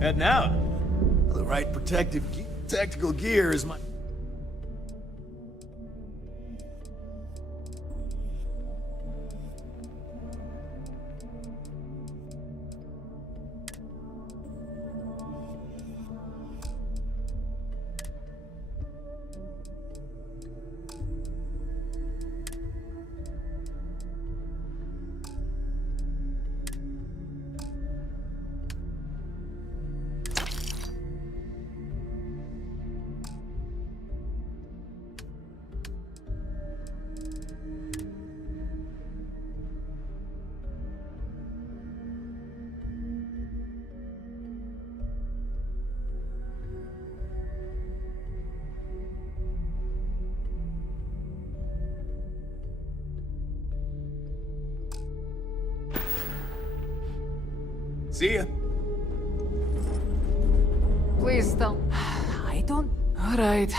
Heading out. The right tactical gear is my... See ya. Please don't. I don't. Alright.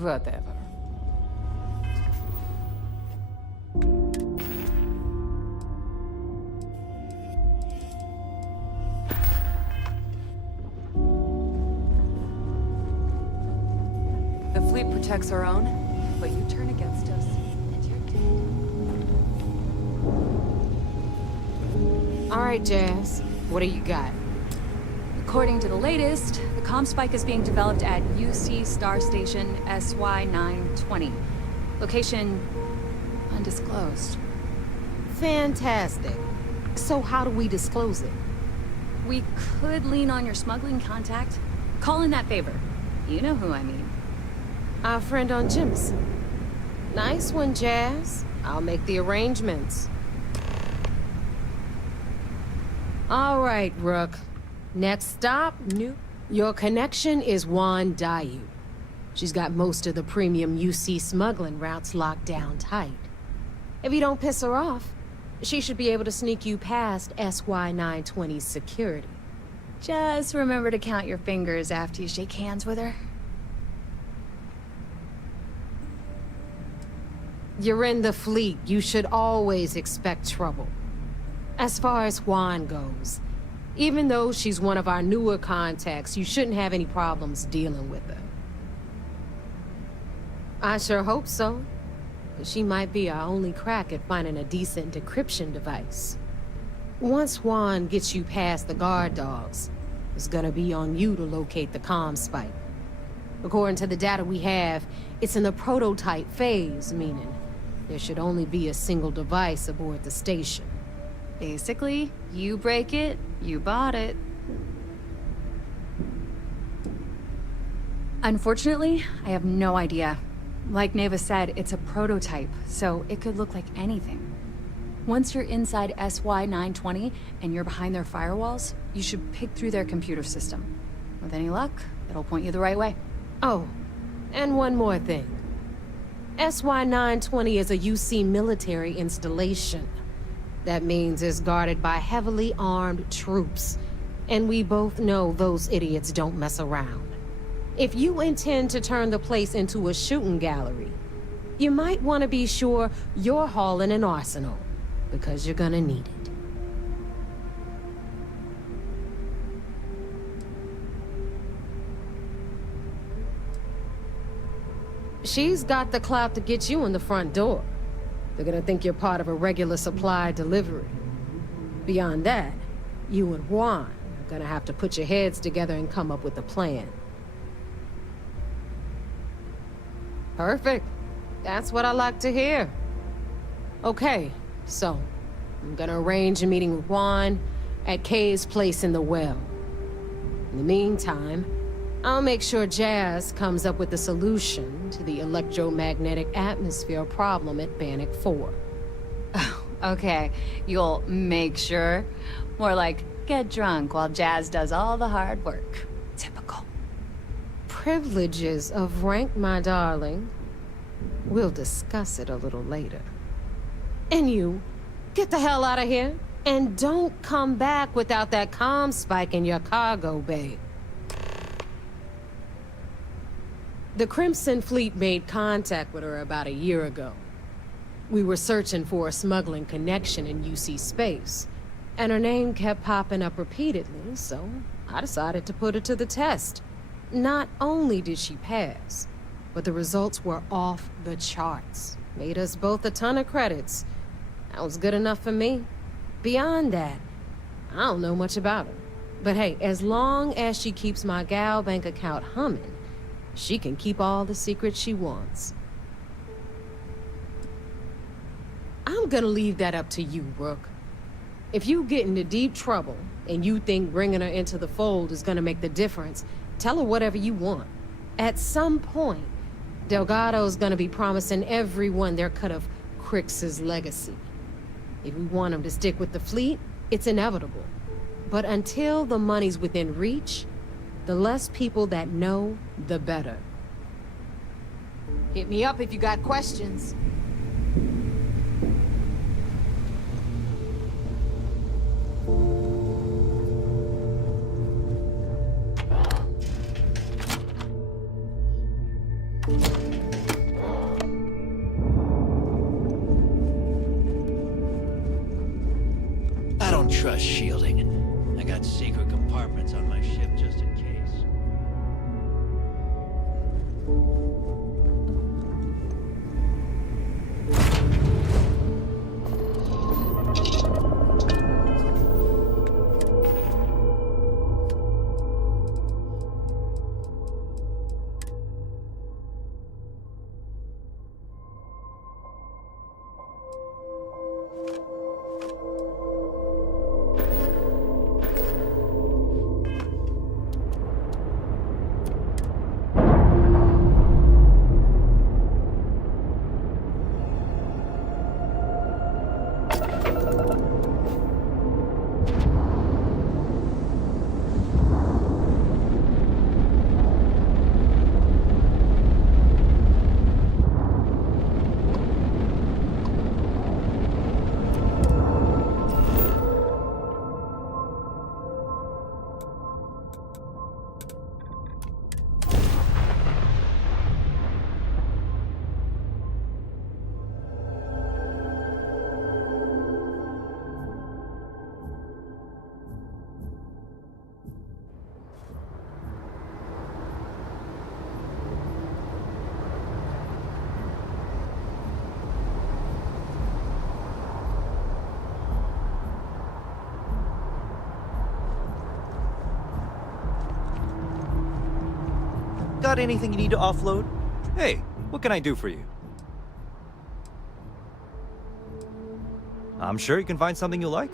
Whatever. The fleet protects our own, but you turn against us, and you're dead. All right, Jazz. What do you got? According to the latest, the comm spike is being developed at UC Star Station SY-920. Location undisclosed. Fantastic. So how do we disclose it? We could lean on your smuggling contact. Call in that favor. You know who I mean. Our friend on Jimson. Nice one, Jazz. I'll make the arrangements. All right, Rook. Next stop, your connection is Juan Dayu. She's got most of the premium UC smuggling routes locked down tight. If you don't piss her off, she should be able to sneak you past SY-920's security. Just remember to count your fingers after you shake hands with her. You're in the fleet. You should always expect trouble. As far as Juan goes, even though she's one of our newer contacts, you shouldn't have any problems dealing with her. I sure hope so. She might be our only crack at finding a decent decryption device. Once Juan gets you past the guard dogs, it's gonna be on you to locate the comm spike. According to the data we have, it's in the prototype phase, meaning there should only be a single device aboard the station. Basically, you break it, you bought it. Unfortunately, I have no idea. Like Neva said, it's a prototype, so it could look like anything. Once you're inside SY-920 and you're behind their firewalls, you should pick through their computer system. With any luck, it'll point you the right way. Oh, and one more thing. SY-920 is a UC military installation. That means it's guarded by heavily armed troops. And we both know those idiots don't mess around. If you intend to turn the place into a shooting gallery, you might want to be sure you're hauling an arsenal, because you're gonna need it. She's got the clout to get you in the front door. They're gonna think you're part of a regular supply delivery. Beyond that, you and Juan are gonna have to put your heads together and come up with a plan. Perfect. That's what I like to hear. Okay, so I'm gonna arrange a meeting with Juan at Kay's place in the well. In the meantime, I'll make sure Jazz comes up with a solution to the electromagnetic atmosphere problem at Bannock 4. Okay, you'll make sure. More like, get drunk while Jazz does all the hard work. Typical. Privileges of rank, my darling. We'll discuss it a little later. And you, get the hell out of here. And don't come back without that comm spike in your cargo bay. The Crimson Fleet made contact with her about a year ago. We were searching for a smuggling connection in UC space, and her name kept popping up repeatedly, so I decided to put her to the test. Not only did she pass, but the results were off the charts. Made us both a ton of credits. That was good enough for me. Beyond that, I don't know much about her. But hey, as long as she keeps my gal bank account humming, she can keep all the secrets she wants. I'm gonna leave that up to you, Rook. If you get into deep trouble, and you think bringing her into the fold is gonna make the difference, tell her whatever you want. At some point, Delgado's gonna be promising everyone their cut of Crix's legacy. If we want him to stick with the fleet, it's inevitable. But until the money's within reach, the less people that know, the better. Hit me up if you got questions. don't trust shielding. I got secret compartments on my ship just in case. Got anything you need to offload? Hey, what can I do for you? I'm sure you can find something you like.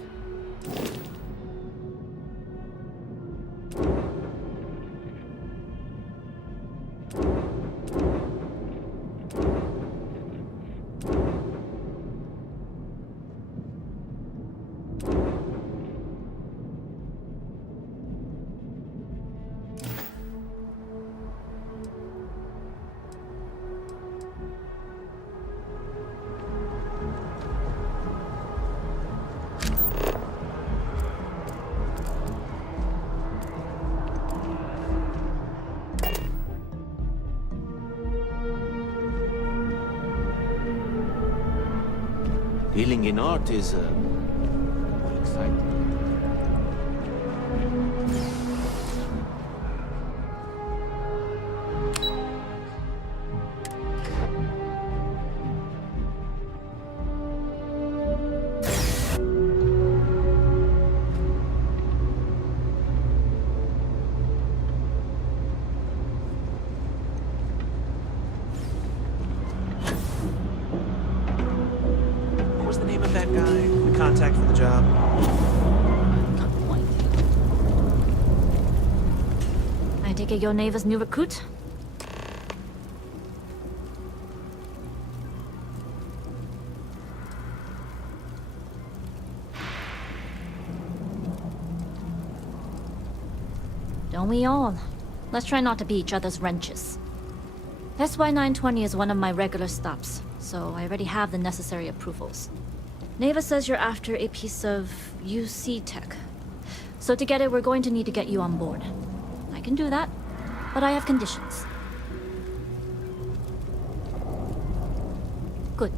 Dealing in art is, exciting. What was the name of that guy? The contact for the job? I take it you're Neva's new recruit? Don't we all? Let's try not to be each other's wrenches. SY-920 is one of my regular stops, so I already have the necessary approvals. Neva says you're after a piece of UC tech. So to get it, we're going to need to get you on board. I can do that, but I have conditions. Good.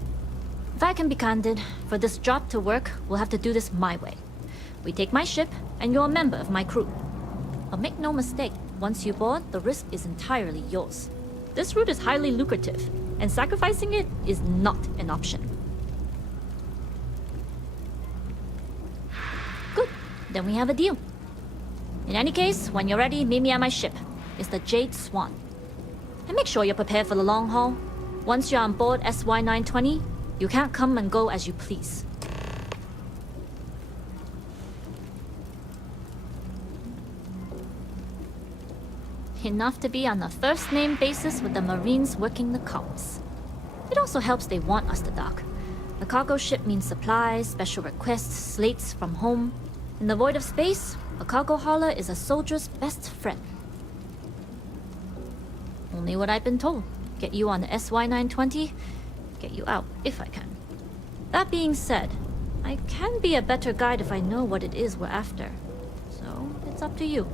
If I can be candid, for this job to work, we'll have to do this my way. We take my ship, and you're a member of my crew. But make no mistake, once you board, the risk is entirely yours. This route is highly lucrative, and sacrificing it is not an option. Good. Then we have a deal. In any case, when you're ready, meet me at my ship. It's the Jade Swan. And make sure you're prepared for the long haul. Once you're on board SY-920, you can't come and go as you please. Enough to be on a first-name basis with the Marines working the comms. It also helps they want us to dock. The cargo ship means supplies, special requests, slates from home. In the void of space, a cargo hauler is a soldier's best friend. Only what I've been told. Get you on the SY-920, get you out if I can. That being said, I can be a better guide if I know what it is we're after. So, it's up to you.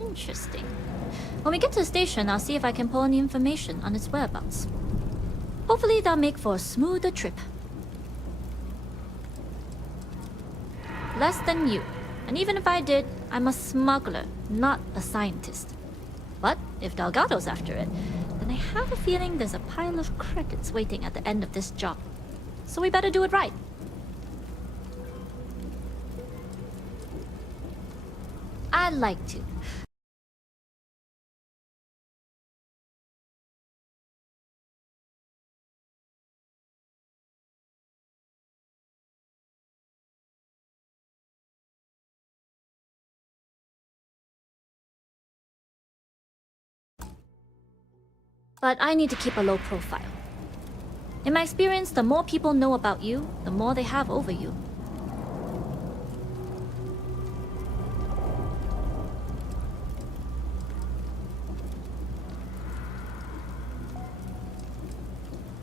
Interesting. When we get to the station, I'll see if I can pull any information on its whereabouts. Hopefully, that'll make for a smoother trip. Less than you. And even if I did, I'm a smuggler, not a scientist. But if Delgado's after it, then I have a feeling there's a pile of credits waiting at the end of this job. So we better do it right. I'd like to. But I need to keep a low profile. In my experience, the more people know about you, the more they have over you.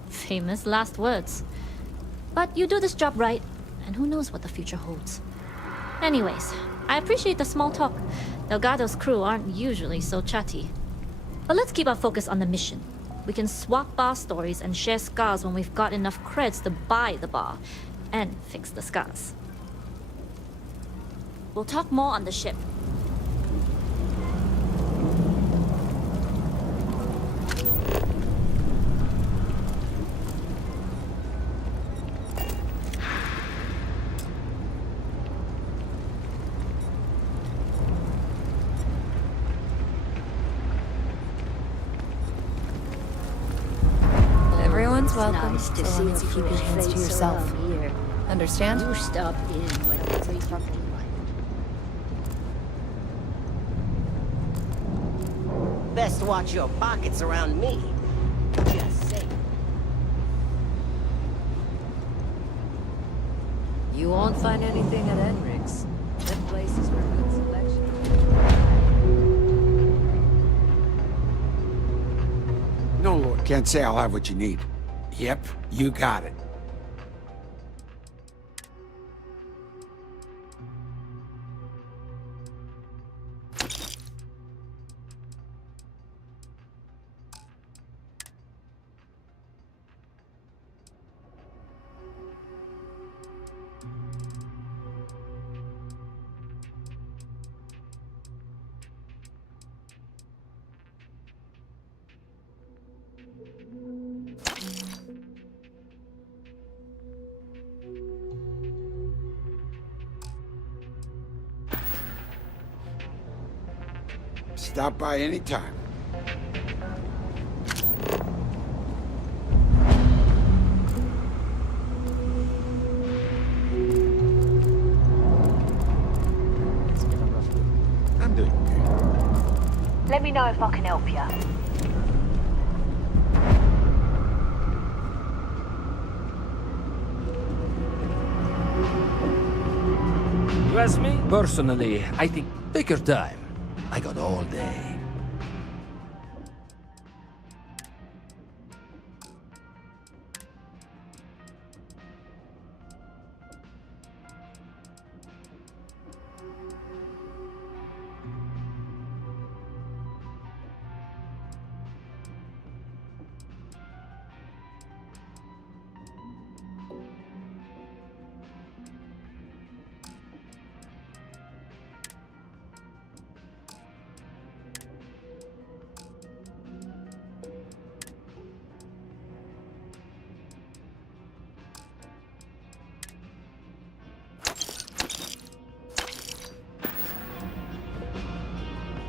Famous last words. But you do this job right, and who knows what the future holds. Anyways, I appreciate the small talk. Delgado's crew aren't usually so chatty. But let's keep our focus on the mission. We can swap bar stories and share scars when we've got enough creds to buy the bar and fix the scars. We'll talk more on the ship. Everyone's welcome, Nice to so see long as a you keep your fresh hands to face yourself. around here. Understand? You stop in whenever you like. Best watch your pockets around me. Just saying. You won't find anything at Enric's. That place is for good selection. No, Lord, can't say I'll have what you need. Yep, you got it. Stop by anytime. I'm doing okay. Let me know if I can help you. You ask me? Personally, I think take your time. I got all day.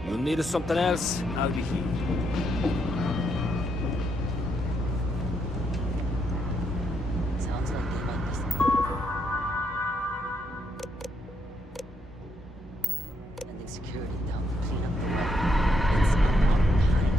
You need something else? I'll be here. Sounds like they like this. Sending security down to clean up the wreck. It's about time.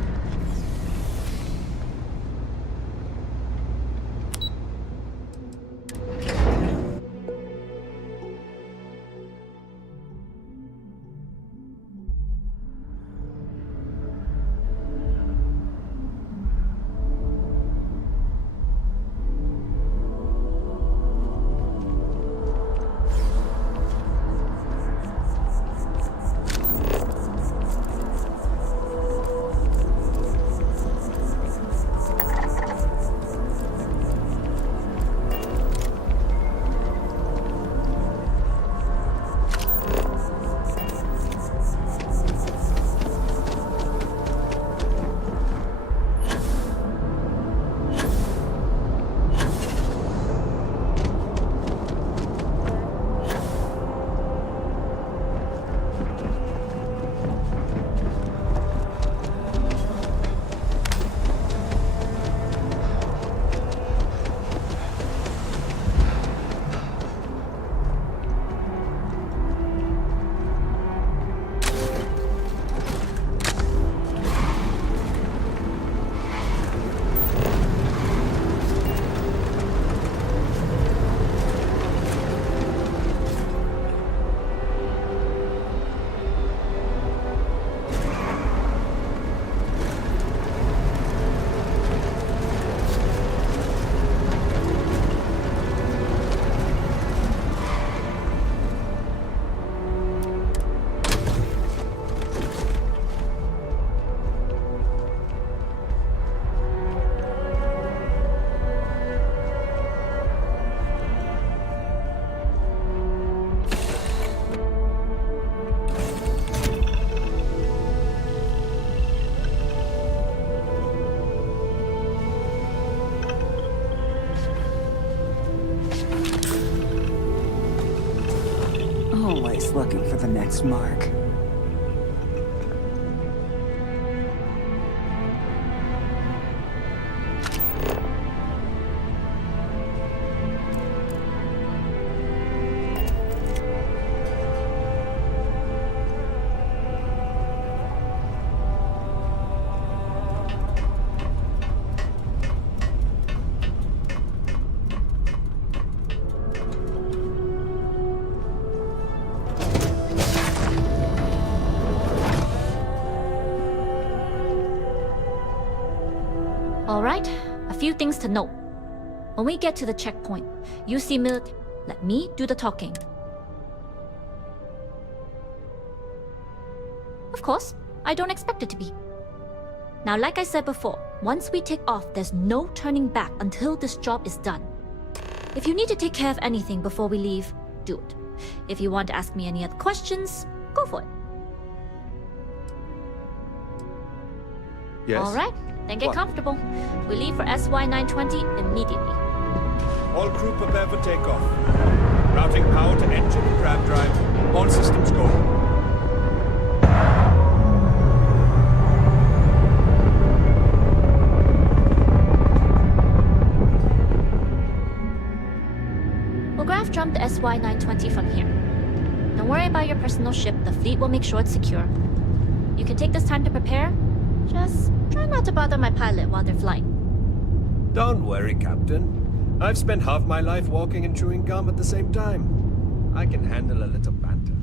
Just looking for the next mark. Alright, a few things to note. When we get to the checkpoint, you see let me do the talking. Of course, I don't expect it to be. Now, like I said before, once we take off, there's no turning back until this job is done. If you need to take care of anything before we leave, do it. If you want to ask me any other questions, go for it. Yes? Alright, then get comfortable. We leave for SY-920 immediately. All crew prepare for takeoff. Routing power to engine and grab drive. All systems go. We'll graph jump the SY-920 from here. Don't worry about your personal ship, the fleet will make sure it's secure. You can take this time to prepare. Just try not to bother my pilot while they're flying. Don't worry, Captain. I've spent half my life walking and chewing gum at the same time. I can handle a little banter.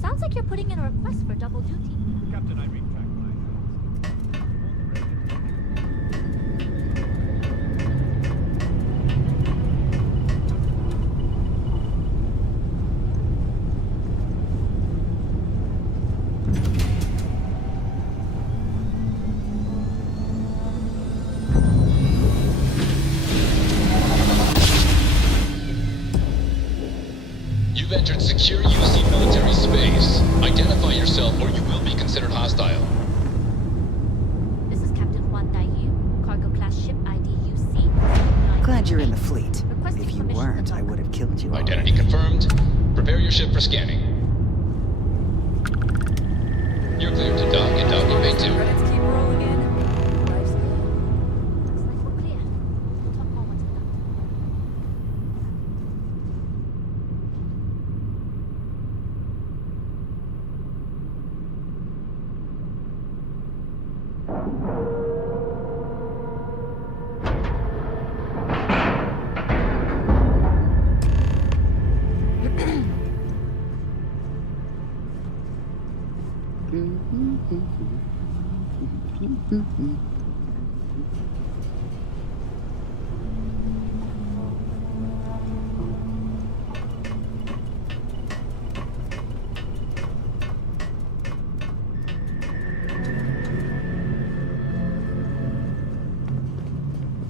Sounds like you're putting in a request for double duty. Captain, I retract my... You've entered secure UC military space. Identify yourself or you will be considered hostile. This is Captain Juan Dayu, cargo class ship ID UC. Glad you're in the fleet. Requesting If you permission to weren't, I dock. would have killed you already. Identity confirmed. Prepare your ship for scanning. You're cleared to dock in docking bay 2. Credits keep rolling in. Life's good. Looks like we're clear. We'll talk more once we're done.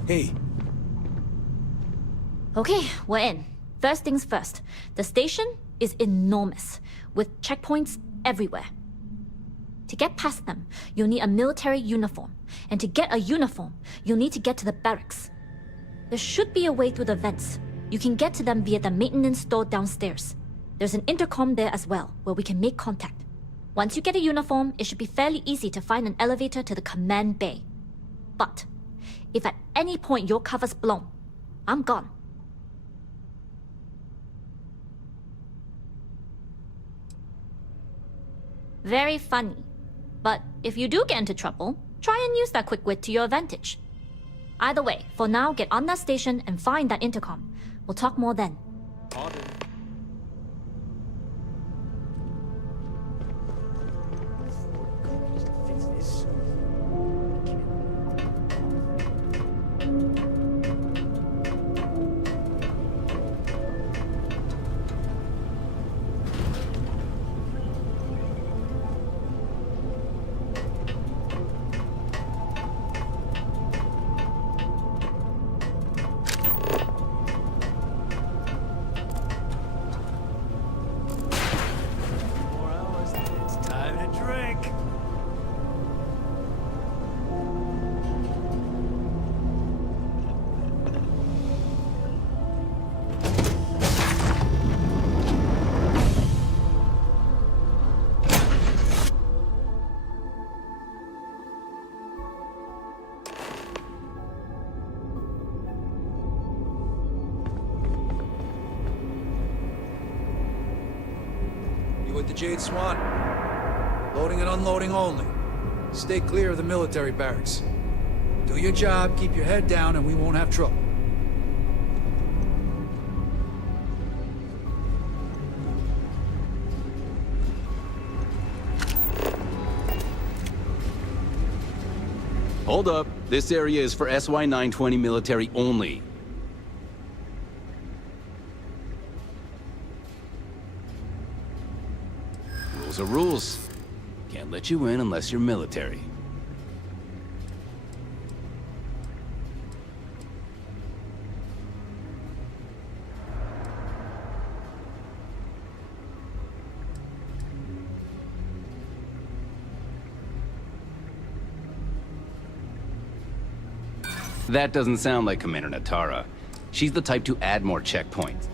Hey, Okay, we're in. First things first. The station is enormous, with checkpoints everywhere. To get past them, you'll need a military uniform. And to get a uniform, you'll need to get to the barracks. There should be a way through the vents. You can get to them via the maintenance store downstairs. There's an intercom there as well, where we can make contact. Once you get a uniform, it should be fairly easy to find an elevator to the command bay. But if at any point your cover's blown, I'm gone. Very funny. But if you do get into trouble, try and use that quick wit to your advantage. Either way, for now, get on that station and find that intercom. We'll talk more then. fix this. with the Jade Swan. Loading and unloading only. Stay clear of the military barracks. Do your job, keep your head down, and we won't have trouble. Hold up. This area is for SY-920 military only. Rules are rules. Can't let you in unless you're military. That doesn't sound like Commander Natara. She's the type to add more checkpoints.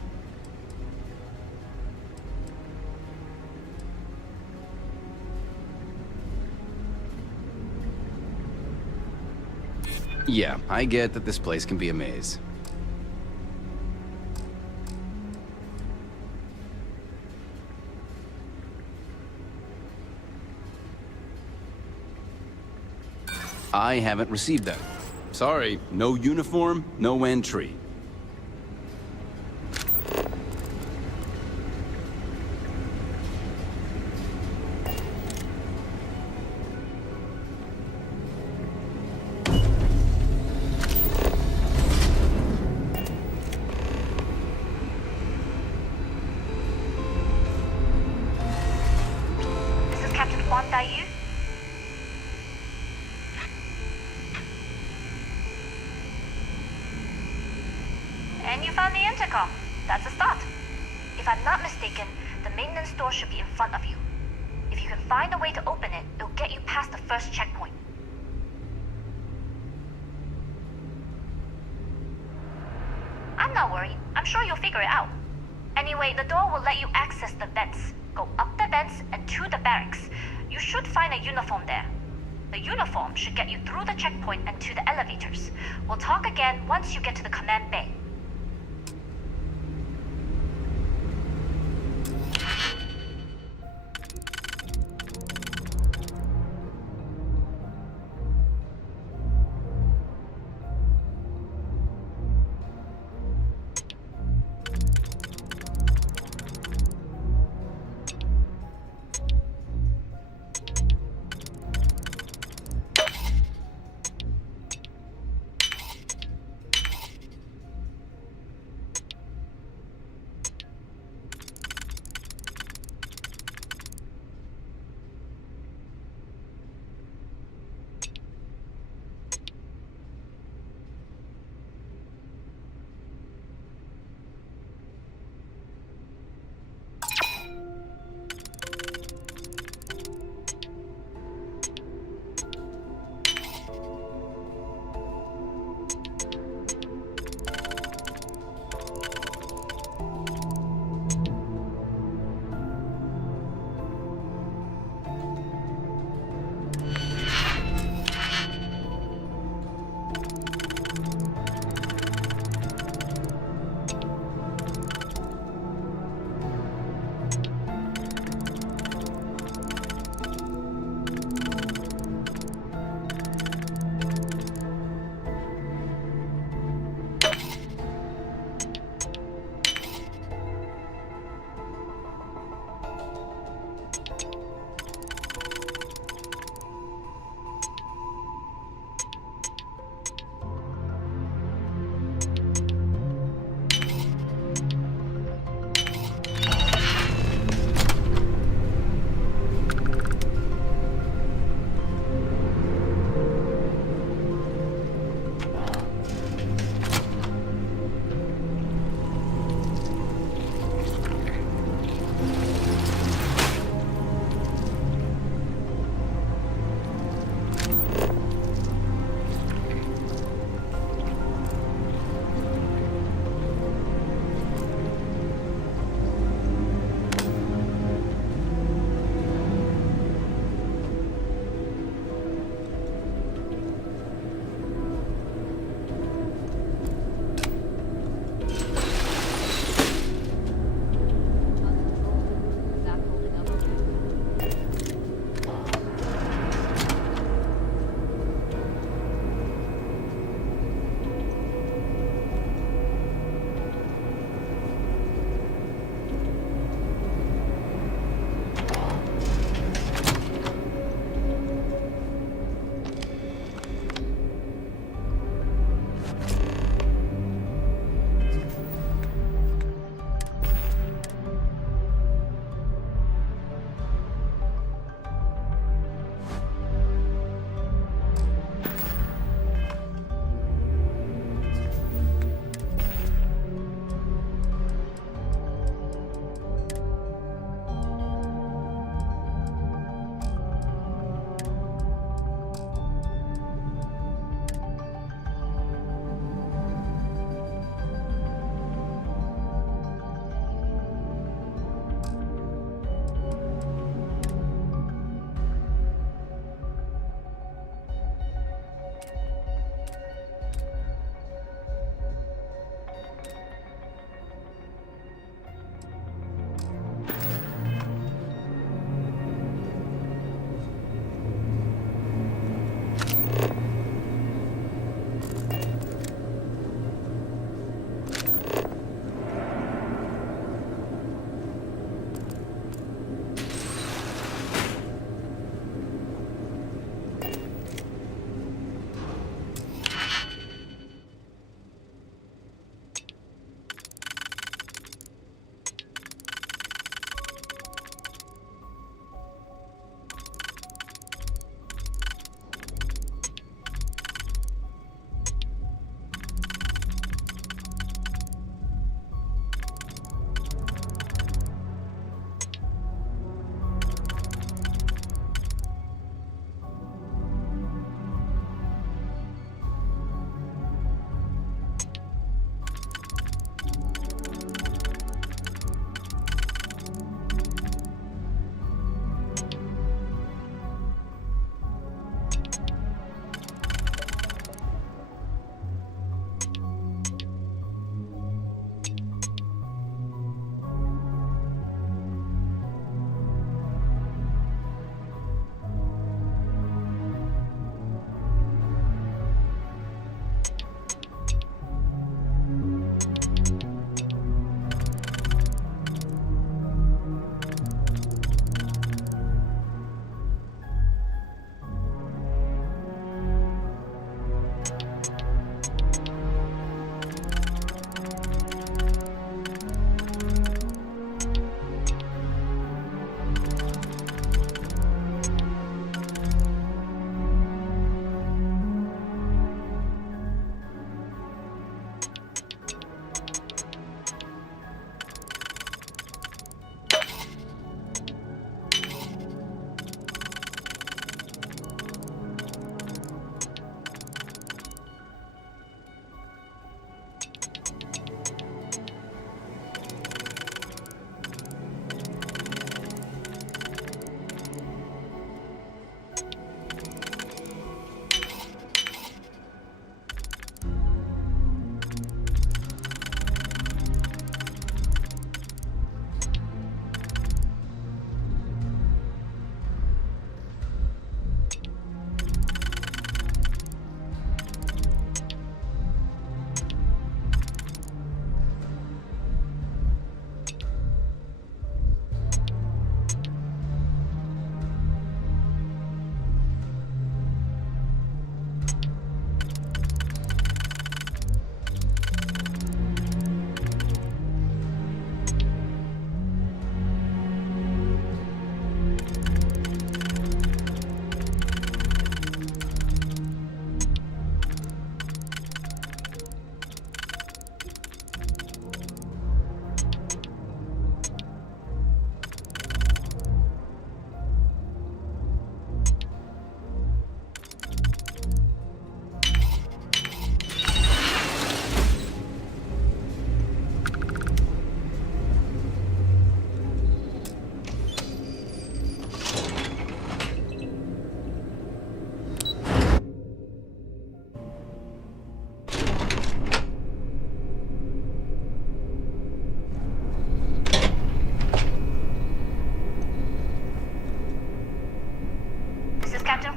Yeah, I get that this place can be a maze. I haven't received them. Sorry, no uniform, no entry. This is Captain Huan Daiyu. And you found the intercom. That's a start. If I'm not mistaken, the maintenance door should be in front of you. If you can find a way to open it, it'll get you past the first checkpoint. I'm not worried. I'm sure you'll figure it out. Anyway, the door will let you access the vents. Go up the vents and to the barracks. You should find a uniform there. The uniform should get you through the checkpoint and to the elevators. We'll talk again once you get to the command bay.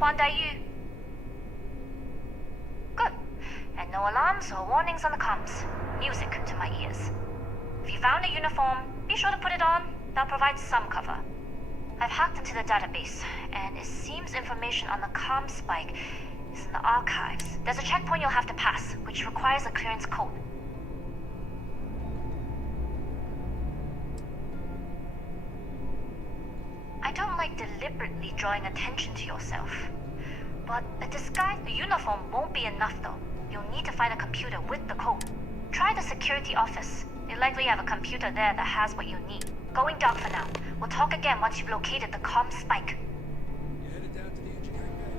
Yu? Good. And no alarms or warnings on the comms. Music to my ears. If you found a uniform, be sure to put it on. That'll provide some cover. I've hacked into the database, and it seems information on the comm spike is in the archives. There's a checkpoint you'll have to pass, which requires a clearance code. I don't like deliberately drawing attention to yourself. But a disguise, a uniform won't be enough though. You'll need to find a computer with the code. Try the security office. They likely have a computer there that has what you need. Going dark for now. We'll talk again once you've located the comm spike. You headed down to the engineering bay?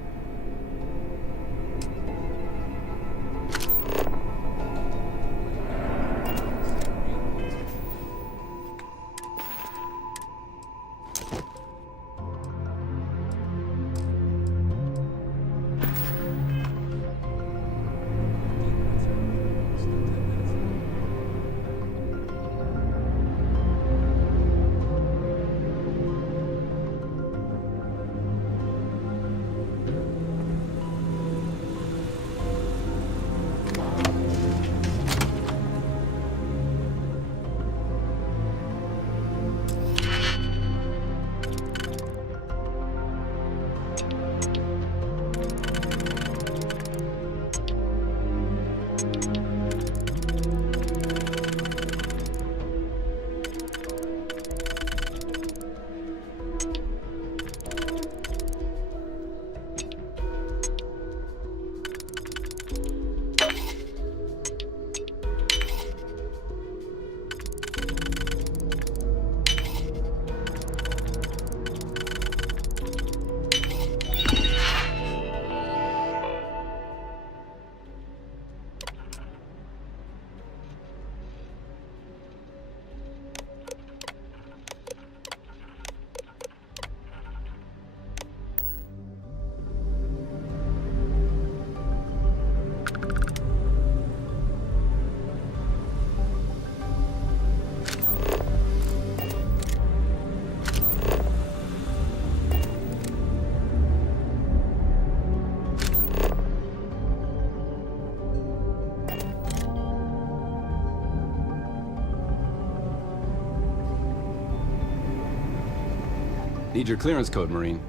Need your clearance code, Marine.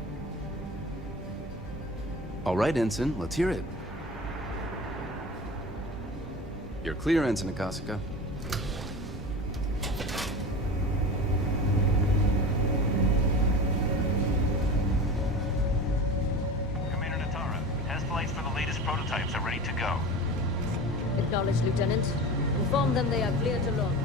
All right, Ensign, let's hear it. You're clear, Ensign Akasaka. Commander Natara, test flights for the latest prototypes are ready to go. Acknowledged, Lieutenant. Inform them they are clear to launch.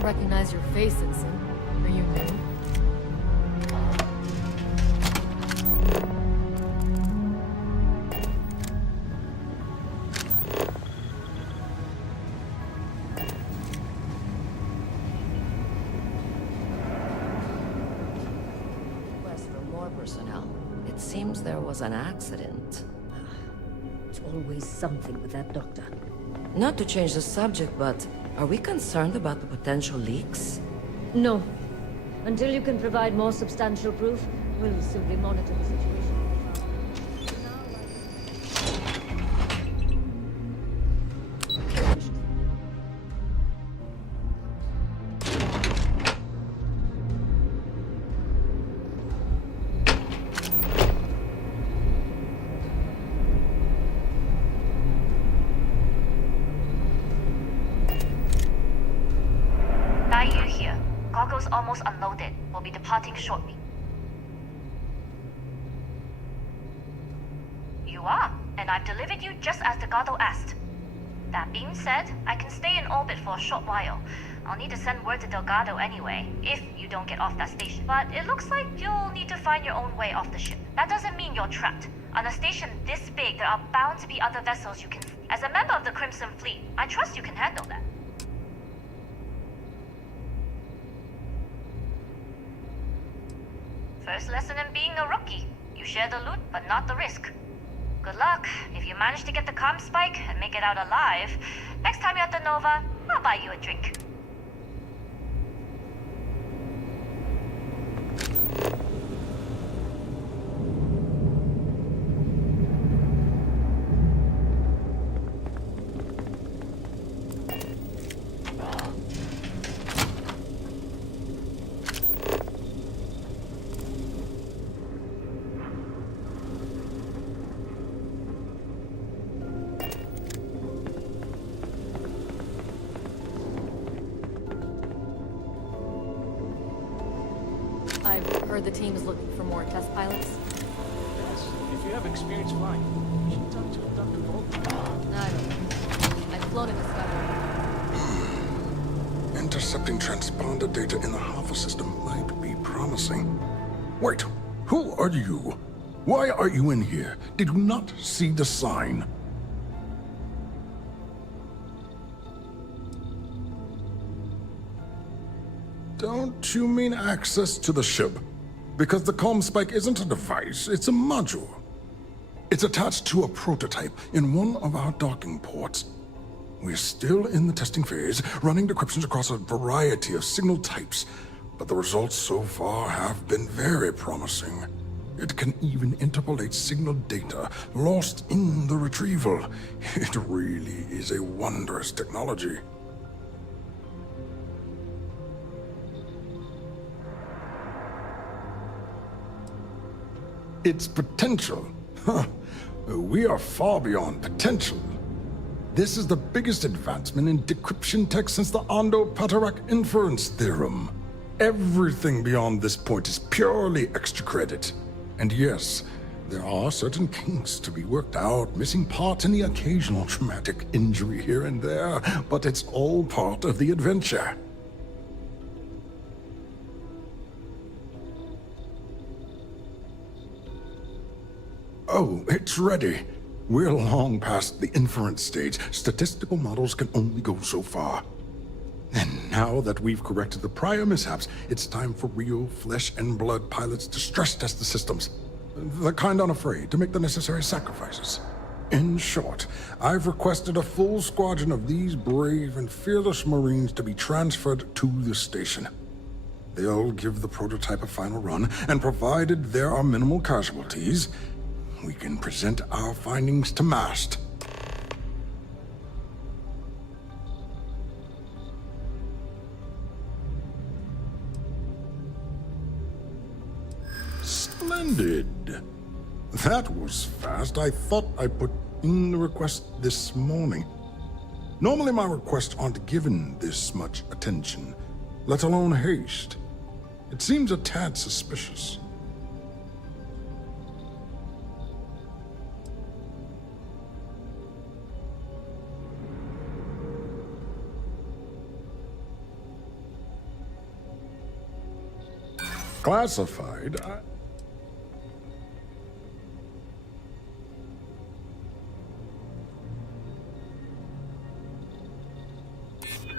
Recognize your face, Ensign. Are you new? personnel. It seems there was an accident. It's always something with that doctor. Not to change the subject, but are we concerned about the potential leaks? No. Until you can provide more substantial proof, we'll simply monitor the situation. Almost unloaded. We'll be departing shortly. You are, and I've delivered you just as Delgado asked. That being said, I can stay in orbit for a short while. I'll need to send word to Delgado anyway, if you don't get off that station. But it looks like you'll need to find your own way off the ship. That doesn't mean you're trapped. On a station this big, there are bound to be other vessels you can... As a member of the Crimson Fleet, I trust you can handle that. First lesson in being a rookie. You share the loot, but not the risk. Good luck. If you manage to get the comm spike and make it out alive, next time you're at the Nova, I'll buy you a drink. I've heard the team is looking for more test pilots. Yes, if you have experience flying, you should talk to Dr. Bolton. I don't know. I've flown in the sky. Intercepting transponder data in the Alpha system might be promising. Wait, who are you? Why are you in here? Did you not see the sign? Don't you mean access to the ship? Because the comm spike isn't a device, it's a module. It's attached to a prototype in one of our docking ports. We're still in the testing phase, running decryptions across a variety of signal types, but the results so far have been very promising. It can even interpolate signal data lost in the retrieval. It really is a wondrous technology. Its potential. We are far beyond potential. This is the biggest advancement in decryption tech since the Ondo-Patarak inference theorem. Everything beyond this point is purely extra credit. And yes, there are certain kinks to be worked out, missing parts and the occasional traumatic injury here and there, but it's all part of the adventure. Oh, it's ready. We're long past the inference stage. Statistical models can only go so far. And now that we've corrected the prior mishaps, it's time for real flesh and blood pilots to stress test the systems. The kind unafraid to make the necessary sacrifices. In short, I've requested a full squadron of these brave and fearless Marines to be transferred to the station. They'll give the prototype a final run, and provided there are minimal casualties, we can present our findings to MAST. Splendid. That was fast. I thought I put in the request this morning. Normally my requests aren't given this much attention, let alone haste. It seems a tad suspicious. Classified?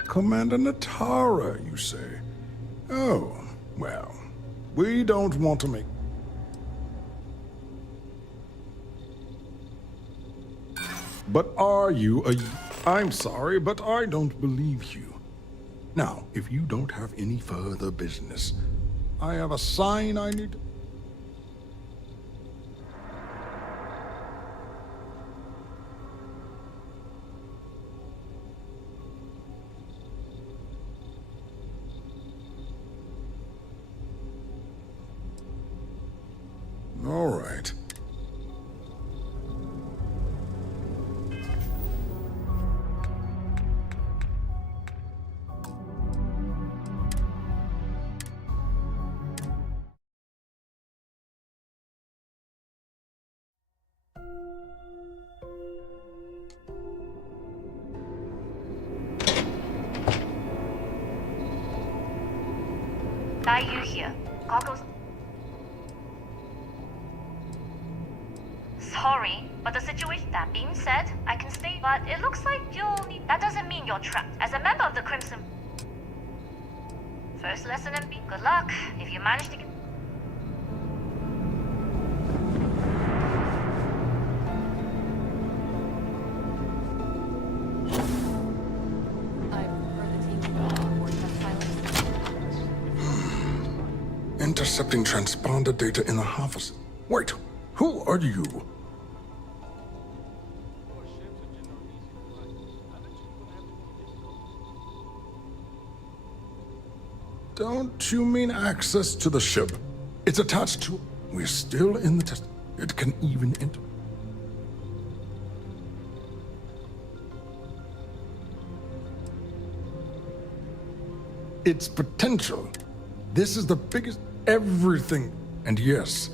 Commander Natara, you say? Oh, well, we don't want to make... But are you a... I'm sorry, but I don't believe you. Now, if you don't have any further business, I have a sign I need... All right. You here. Goggles. Sorry, but the situation. That being said, I can stay, but it looks like you'll need. That doesn't mean you're trapped. As a member of the Crimson. First lesson in B. Good luck. If you manage to get. Intercepting transponder data in the office. Wait, who are you? Don't you mean access to the ship? It's attached to... We're still in the test. It can even enter... Its potential. This is the biggest... Everything. And yes...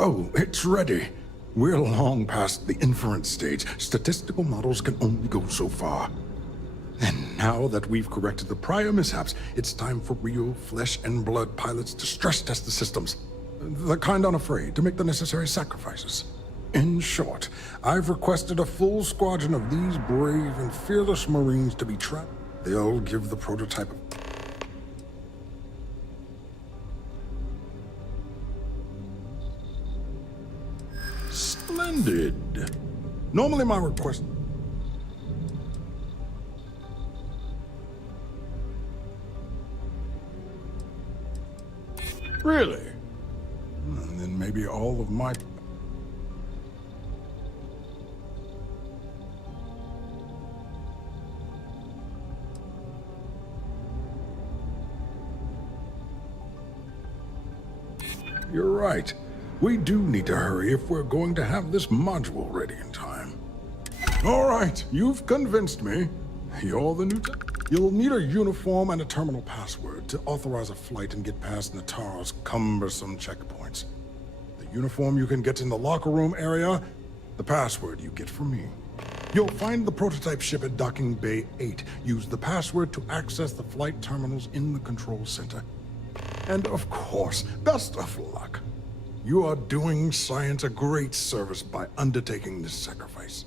Oh, it's ready. We're long past the inference stage. Statistical models can only go so far. And now that we've corrected the prior mishaps, it's time for real flesh and blood pilots to stress test the systems. The kind unafraid to make the necessary sacrifices. In short, I've requested a full squadron of these brave and fearless Marines to be trapped. They'll give the prototype a... Splendid. Normally my request... Really? And then maybe all of my... You're right. We do need to hurry if we're going to have this module ready in time. All right, you've convinced me. You're the new... You'll need a uniform and a terminal password to authorize a flight and get past Natara's cumbersome checkpoints. The uniform you can get in the locker room area, the password you get from me. You'll find the prototype ship at Docking Bay 8. Use the password to access the flight terminals in the control center. And of course, best of luck. You are doing science a great service by undertaking this sacrifice.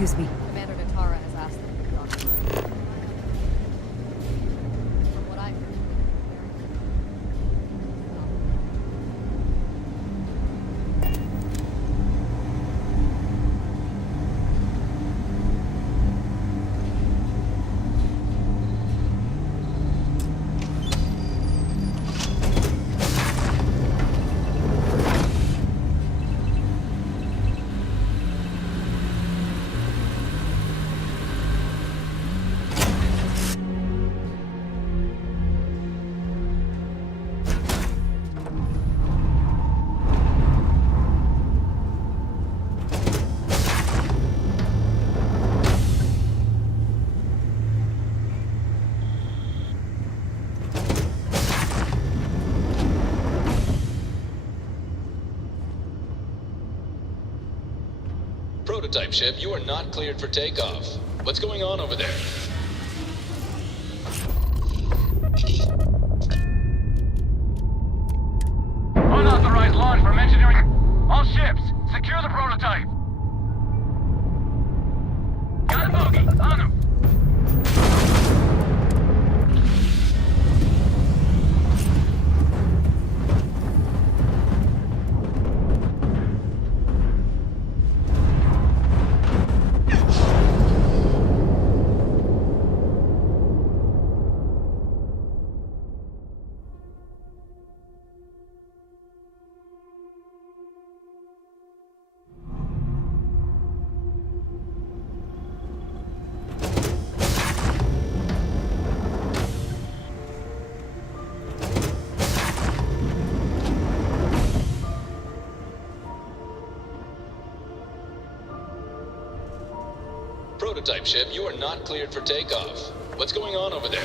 Excuse me. Commander Natara has asked them to document. From what I heard. Prototype ship, you are not cleared for takeoff. What's going on over there? Unauthorized launch from engineering. All ships, secure the prototype. Got a bogey, on him. Prototype ship, you are not cleared for takeoff. What's going on over there?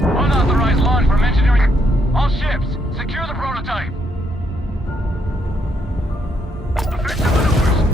Unauthorized launch from engineering. All ships, secure the prototype. Offensive maneuvers.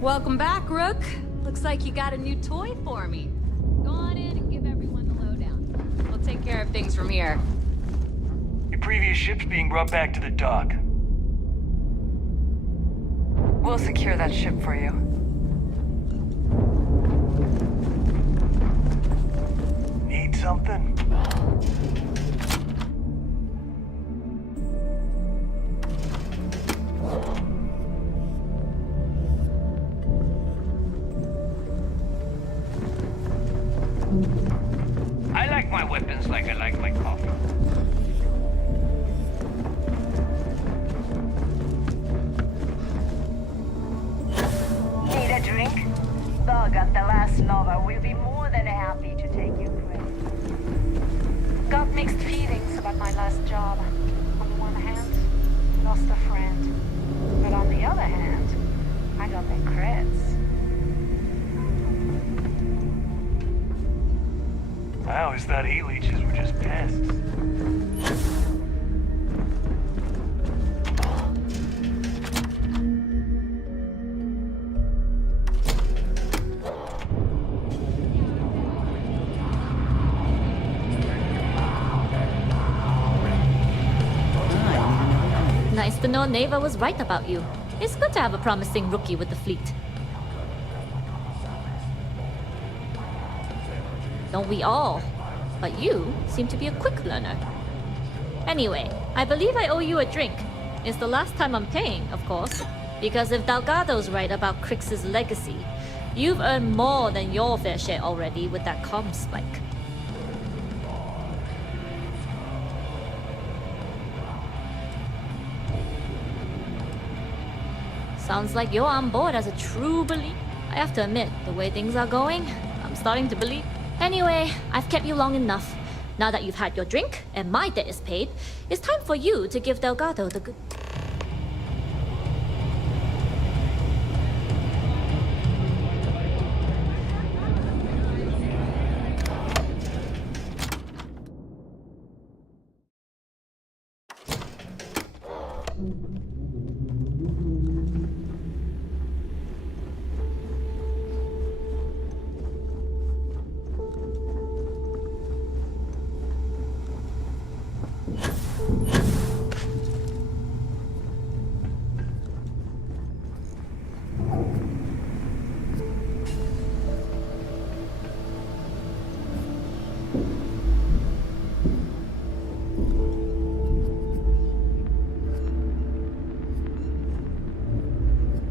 Welcome back, Rook. Looks like you got a new toy for me. Go on in and give everyone the lowdown. We'll take care of things from here. Your previous ship's being brought back to the dock. We'll secure that ship for you. Need something? I like my weapons like I like my coffee. Need a drink? Bug at the last Nova will be more than happy to take your credit. Got mixed feelings about my last job. On the one hand, lost a friend. But on the other hand, I got the creds. I always thought E-leeches were just pests. Nice to know Neva was right about you. It's good to have a promising rookie with the fleet. Don't we all? But you seem to be a quick learner. Anyway, I believe I owe you a drink. It's the last time I'm paying, of course. Because if Delgado's right about Crix's legacy, you've earned more than your fair share already with that comm spike. Sounds like you're on board as a true believer. I have to admit, the way things are going, I'm starting to believe. Anyway, I've kept you long enough. Now that you've had your drink, and my debt is paid, it's time for you to give Delgado the good...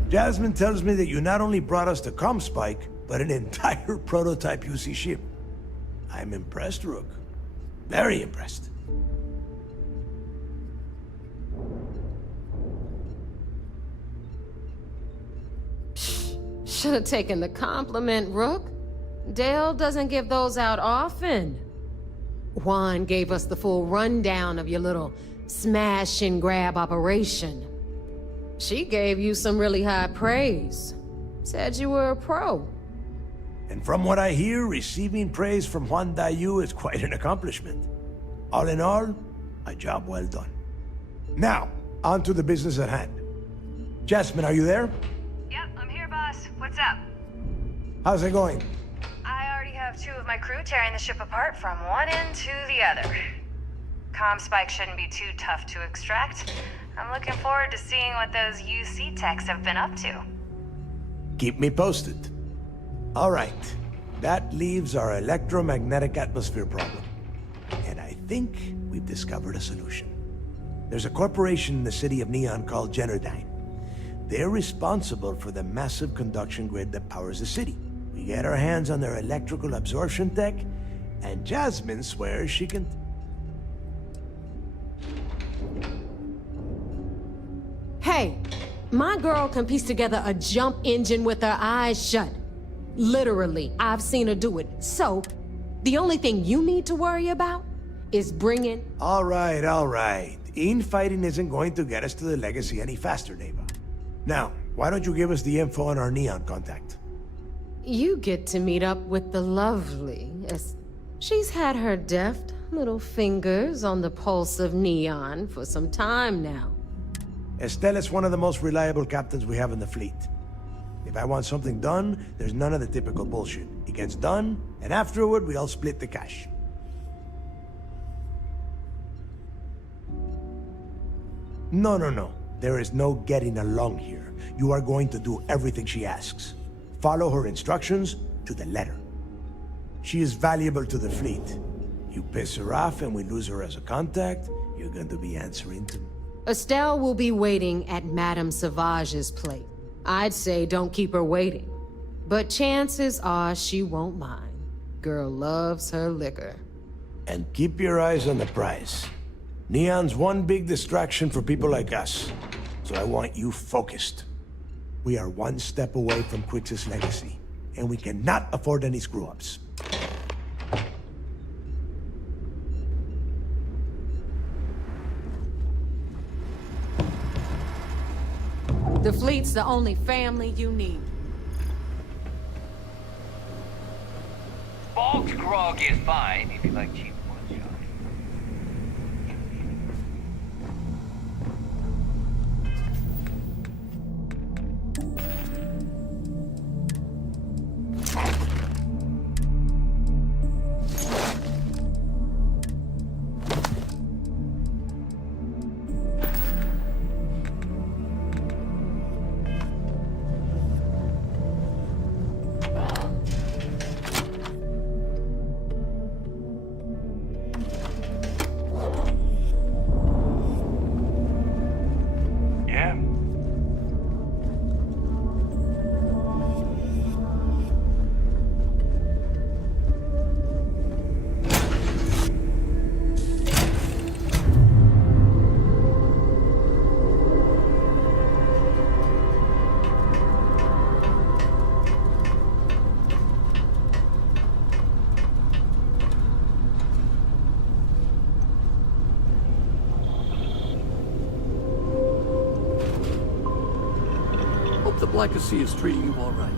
Jasmine tells me that you not only brought us the comm spike, but an entire prototype UC ship. I'm impressed, Rook. Very impressed. Should have taken the compliment, Rook. Dale doesn't give those out often. Juan gave us the full rundown of your little smash and grab operation. She gave you some really high praise. Said you were a pro. And from what I hear, receiving praise from Juan Dayu is quite an accomplishment. All in all, a job well done. Now, on to the business at hand. Jasmine, are you there? Yep, I'm here, boss. What's up? How's it going? I already have 2 of my crew tearing the ship apart from one end to the other. Comm spike shouldn't be too tough to extract. I'm looking forward to seeing what those UC techs have been up to. Keep me posted. All right, that leaves our electromagnetic atmosphere problem. And I think we've discovered a solution. There's a corporation in the city of Neon called Generdyne. They're responsible for the massive conduction grid that powers the city. We get our hands on their electrical absorption tech, and Jasmine swears she can... Hey, my girl can piece together a jump engine with her eyes shut. Literally, I've seen her do it. So, the only thing you need to worry about is bringing... All right. Infighting isn't going to get us to the legacy any faster, Neva. Now, why don't you give us the info on our Neon contact? You get to meet up with the lovely. She's had her deft little fingers on the pulse of Neon for some time now. Estelle is one of the most reliable captains we have in the fleet. If I want something done, there's none of the typical bullshit. It gets done, and afterward, we all split the cash. No. There is no getting along here. You are going to do everything she asks. Follow her instructions to the letter. She is valuable to the fleet. You piss her off and we lose her as a contact, you're going to be answering to... Estelle will be waiting at Madame Sauvage's place. I'd say don't keep her waiting. But chances are she won't mind. Girl loves her liquor. And keep your eyes on the prize. Neon's one big distraction for people like us. So I want you focused. We are one step away from Quix's legacy, and we cannot afford any screw-ups. The fleet's the only family you need. Bulk's grog is fine if you like cheap moonshine. Hope the Black Sea is treating you all right.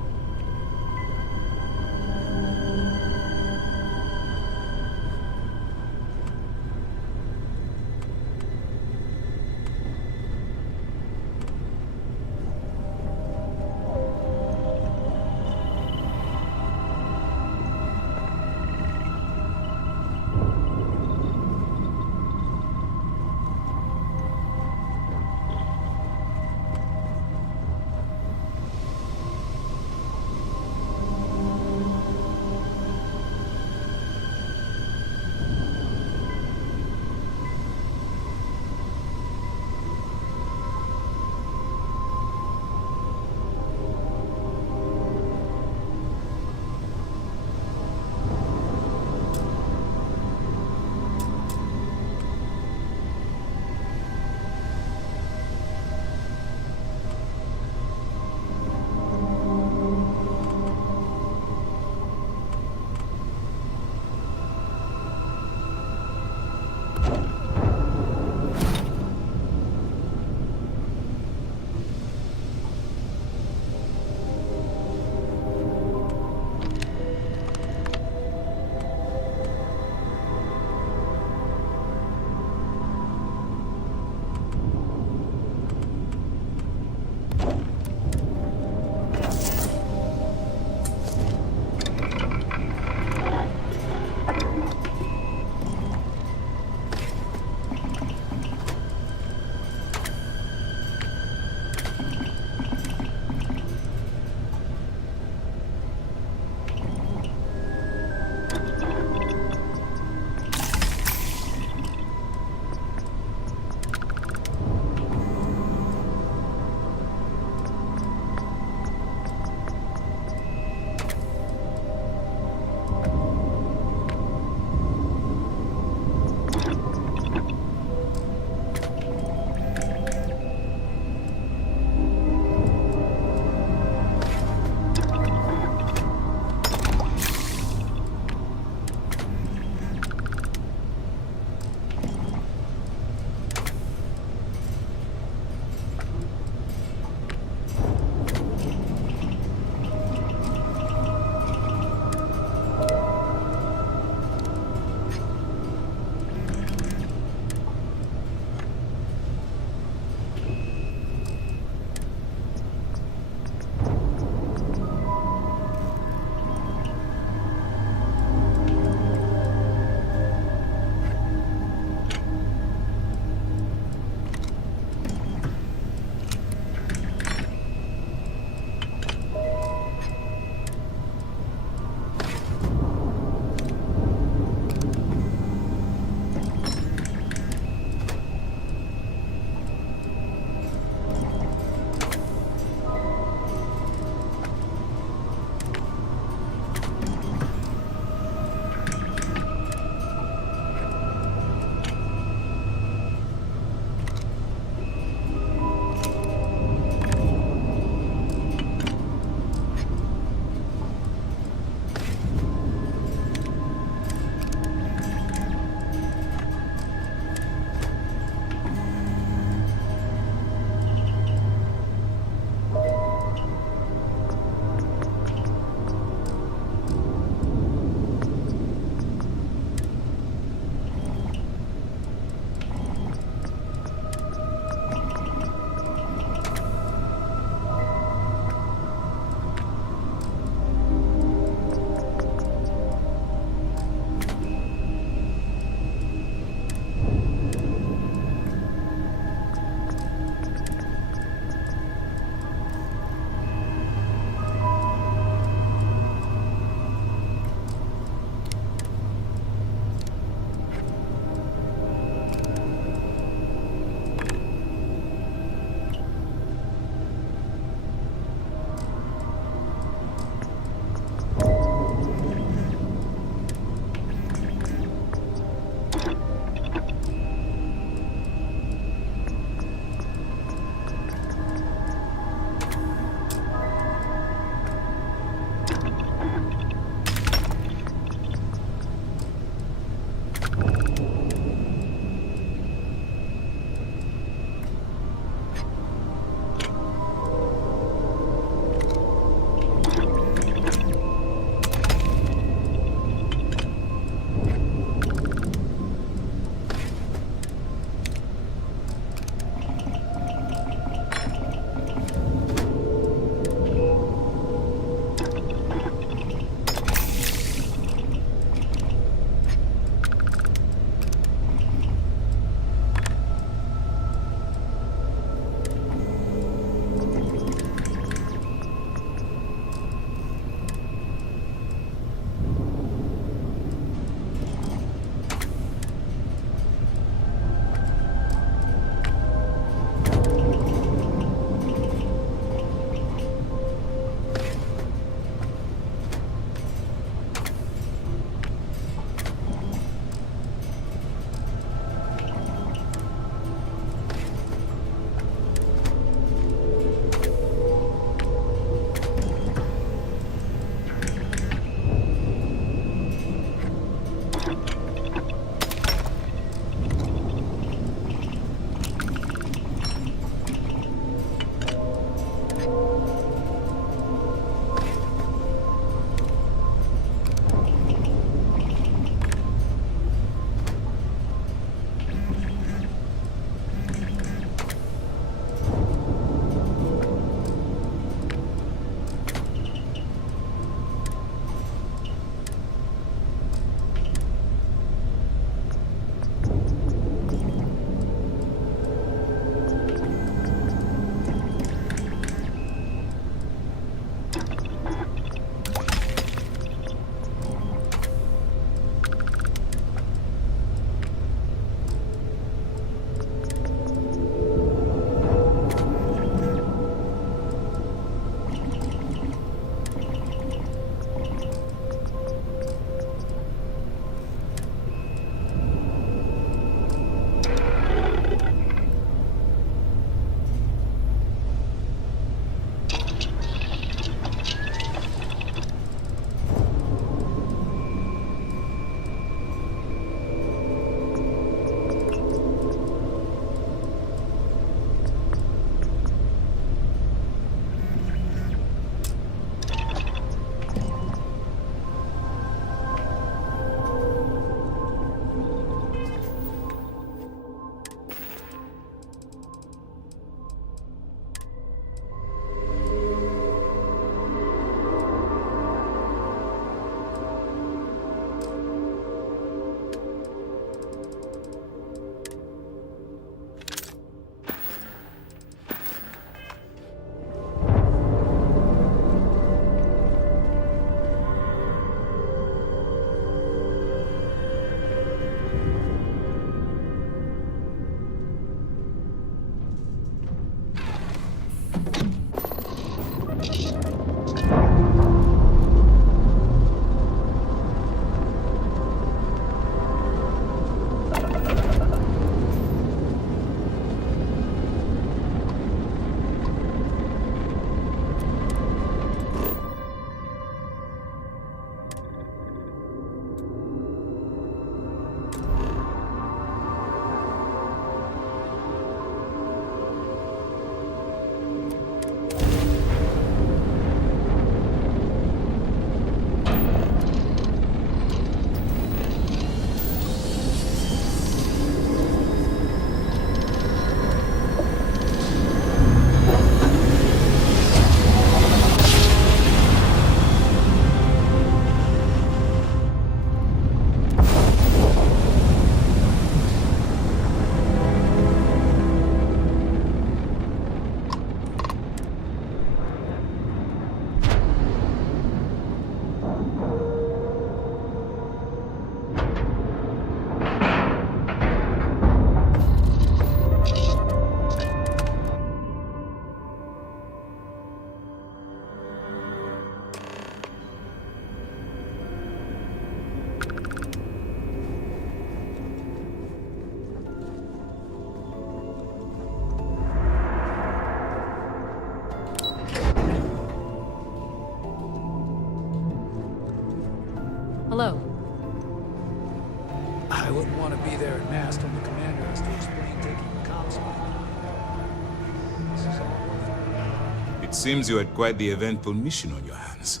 It seems you had quite the eventful mission on your hands.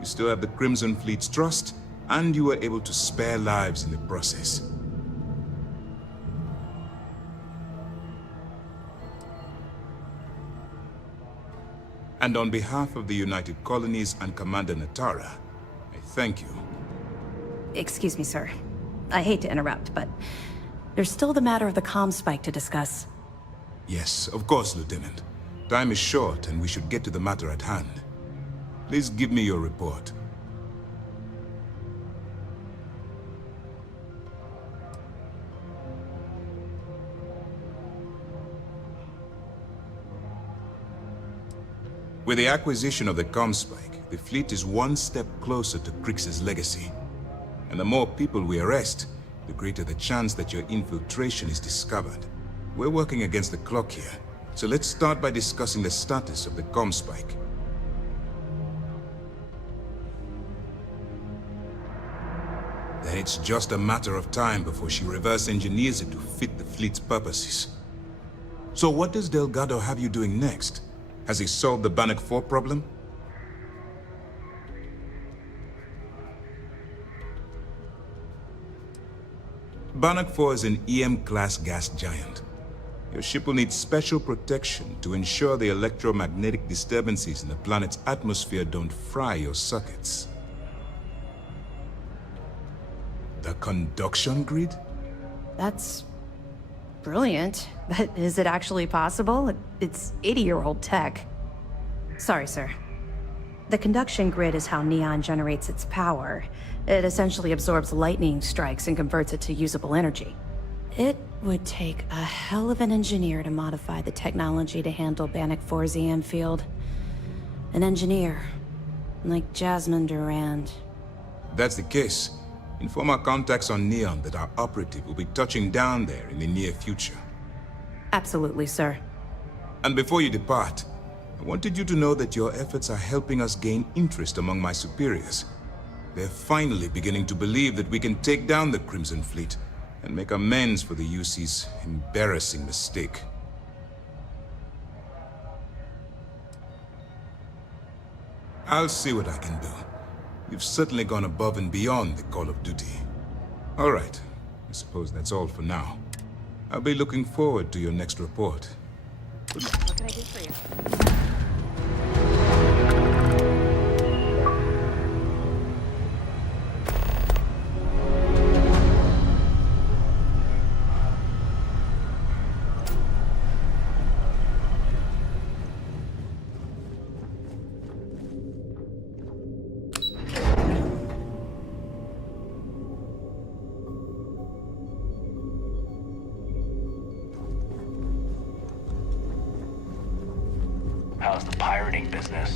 You still have the Crimson Fleet's trust, and you were able to spare lives in the process. And on behalf of the United Colonies and Commander Natara, I thank you. Excuse me, sir. I hate to interrupt, but there's still the matter of the comm spike to discuss. Yes, of course, Lieutenant. Time is short, and we should get to the matter at hand. Please give me your report. With the acquisition of the comm spike, the fleet is one step closer to Krix's legacy. And the more people we arrest, the greater the chance that your infiltration is discovered. We're working against the clock here, so let's start by discussing the status of the comm spike. Then it's just a matter of time before she reverse engineers it to fit the fleet's purposes. So what does Delgado have you doing next? Has he solved the Bannock 4 problem? Bannock 4 is an EM-class gas giant. Your ship will need special protection to ensure the electromagnetic disturbances in the planet's atmosphere don't fry your circuits. The conduction grid? That's brilliant, but is it actually possible? It's 80-year-old tech. Sorry, sir. The conduction grid is how Neon generates its power. It essentially absorbs lightning strikes and converts it to usable energy. It would take a hell of an engineer to modify the technology to handle Bannock 4's EM field. An engineer, like Jasmine Durand. If that's the case, inform our contacts on Neon that our operative will be touching down there in the near future. Absolutely, sir. And before you depart, I wanted you to know that your efforts are helping us gain interest among my superiors. They're finally beginning to believe that we can take down the Crimson Fleet and make amends for the UC's embarrassing mistake. I'll see what I can do. You've certainly gone above and beyond the call of duty. All right, I suppose that's all for now. I'll be looking forward to your next report. What can I do for you? How's the pirating business?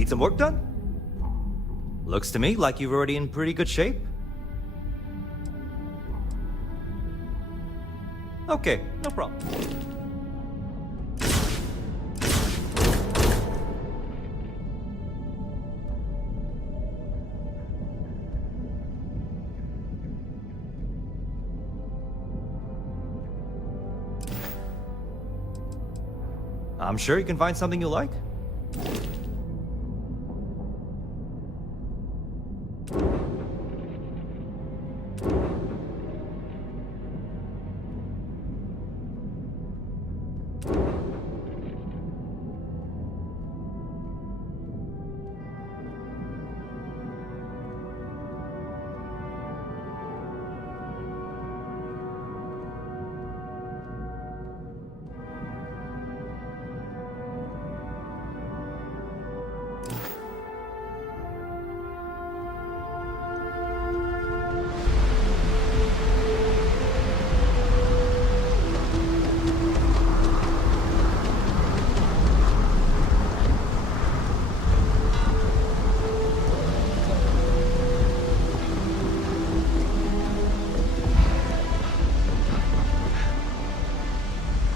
Need some work done? Looks to me like you're already in pretty good shape. Okay, no problem. I'm sure you can find something you like.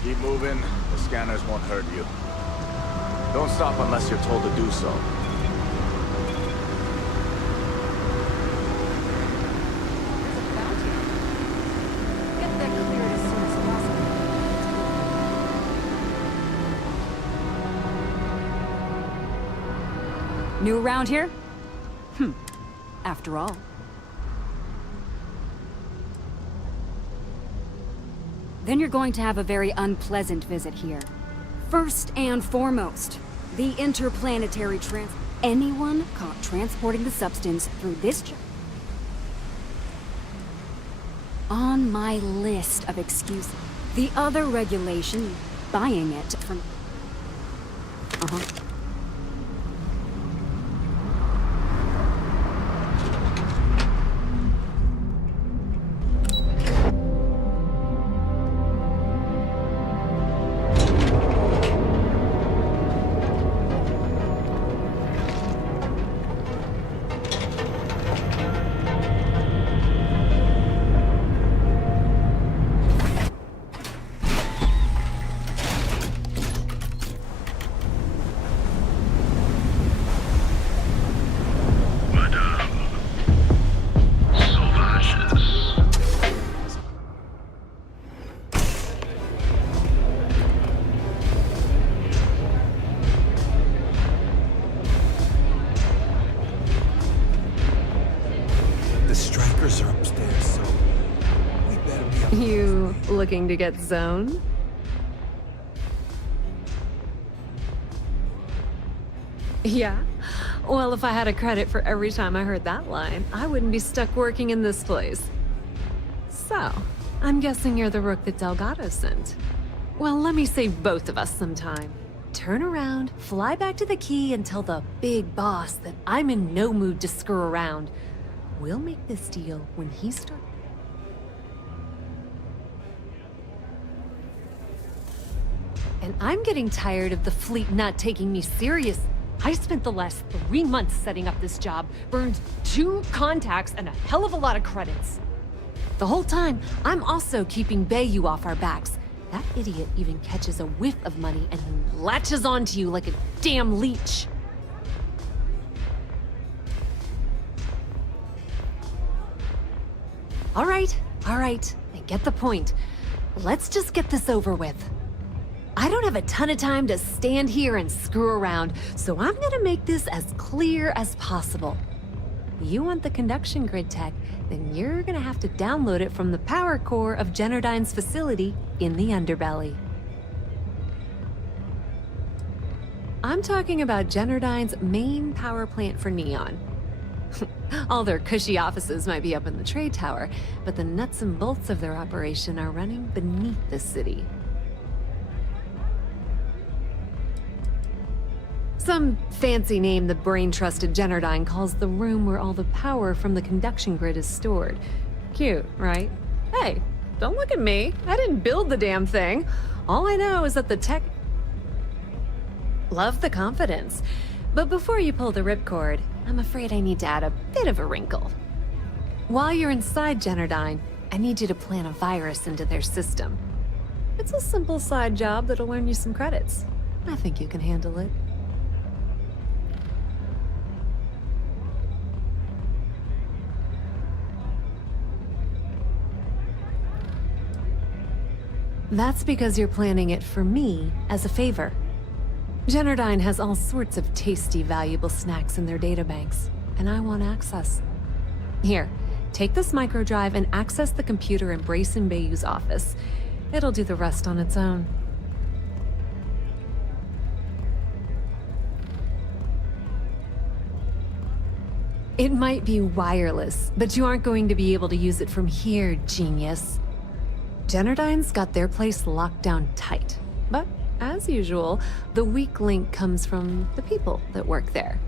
Keep moving. The scanners won't hurt you. Don't stop unless you're told to do so. Get that cleared as soon as possible. New around here? After all. Then you're going to have a very unpleasant visit here. First and foremost, the interplanetary anyone caught transporting the substance through this on my list of excuses. The other regulation, buying it from... You looking to get zoned? Yeah? Well, if I had a credit for every time I heard that line, I wouldn't be stuck working in this place. So, I'm guessing you're the rook that Delgado sent. Well, let me save both of us some time. Turn around, fly back to the key, and tell the big boss that I'm in no mood to screw around. We'll make this deal when he starts. And I'm getting tired of the fleet not taking me serious. I spent the last 3 months setting up this job, burned 2 contacts and a hell of a lot of credits. The whole time, I'm also keeping Bayou off our backs. That idiot even catches a whiff of money and he latches onto you like a damn leech. All right, I get the point. Let's just get this over with. I don't have a ton of time to stand here and screw around, so I'm gonna make this as clear as possible. You want the conduction grid tech, then you're gonna have to download it from the power core of Generdyne's facility in the underbelly. I'm talking about Generdyne's main power plant for Neon. All their cushy offices might be up in the trade tower, but the nuts and bolts of their operation are running beneath the city. Some fancy name the brain-trusted Generdyne calls the room where all the power from the conduction grid is stored. Cute, right? Hey, don't look at me. I didn't build the damn thing. All I know is that the tech... Love the confidence. But before you pull the ripcord, I'm afraid I need to add a bit of a wrinkle. While you're inside Generdyne, I need you to plant a virus into their system. It's a simple side job that'll earn you some credits. I think you can handle it. That's because you're planning it for me as a favor. Generdyne has all sorts of tasty, valuable snacks in their databanks, and I want access. Here, take this microdrive and access the computer in Brayson Bayou's office. It'll do the rest on its own. It might be wireless, but you aren't going to be able to use it from here, genius. Generdyne's got their place locked down tight. But, as usual, the weak link comes from the people that work there.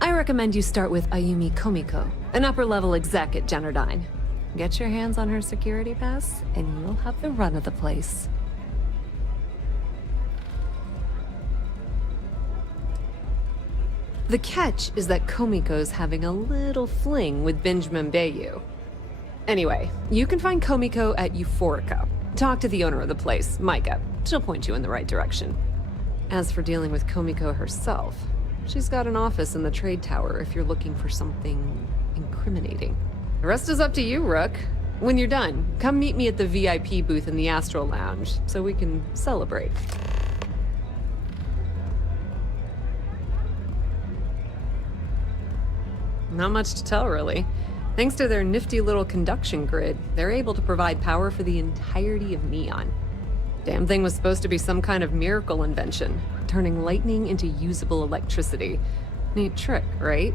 I recommend you start with Ayumi Komiko, an upper-level exec at Generdyne. Get your hands on her security pass, and you'll have the run of the place. The catch is that Komiko's having a little fling with Benjamin Bayou. Anyway, you can find Komiko at Euphorica. Talk to the owner of the place, Micah. She'll point you in the right direction. As for dealing with Komiko herself, she's got an office in the trade tower if you're looking for something incriminating. The rest is up to you, Rook. When you're done, come meet me at the VIP booth in the Astral Lounge so we can celebrate. Not much to tell, really. Thanks to their nifty little conduction grid, they're able to provide power for the entirety of Neon. Damn thing was supposed to be some kind of miracle invention, turning lightning into usable electricity. Neat trick, right?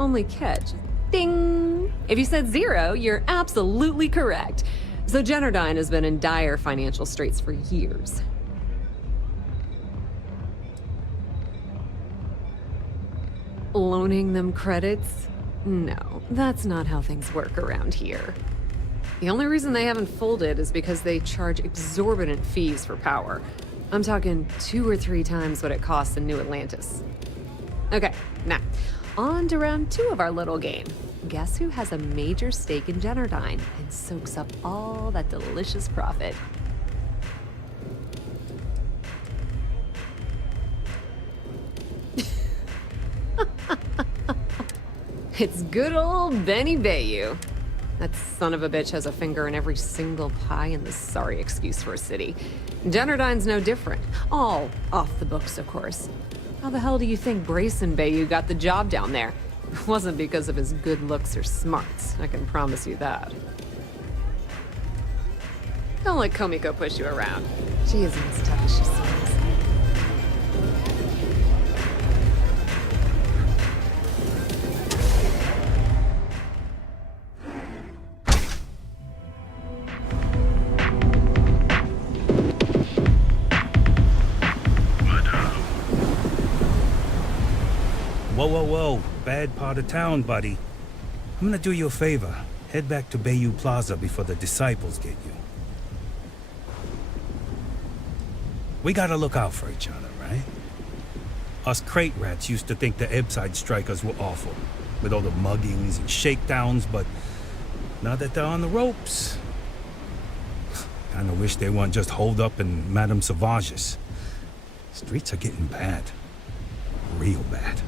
Only catch. Ding! If you said 0, you're absolutely correct. So Generdyne has been in dire financial straits for years. Loaning them credits? No, that's not how things work around here. The only reason they haven't folded is because they charge exorbitant fees for power. I'm talking 2 or 3 times what it costs in New Atlantis. Okay, now, on to round 2 of our little game. Guess who has a major stake in Generdyne and soaks up all that delicious profit? It's good old Benny Bayou. That son of a bitch has a finger in every single pie in this sorry excuse for a city. Generdyne's no different. All off the books, of course. How the hell do you think Brayson Bayou got the job down there? It wasn't because of his good looks or smarts, I can promise you that. Don't let Komiko push you around. She isn't as tough as she seems. Whoa, whoa, whoa. Bad part of town, buddy. I'm gonna do you a favor. Head back to Bayou Plaza before the disciples get you. We gotta look out for each other, right? Us crate rats used to think the Ebbside strikers were awful, with all the muggings and shakedowns, but now that they're on the ropes, kinda wish they weren't just holed up in Madame Sauvage's. Streets are getting bad. Real bad.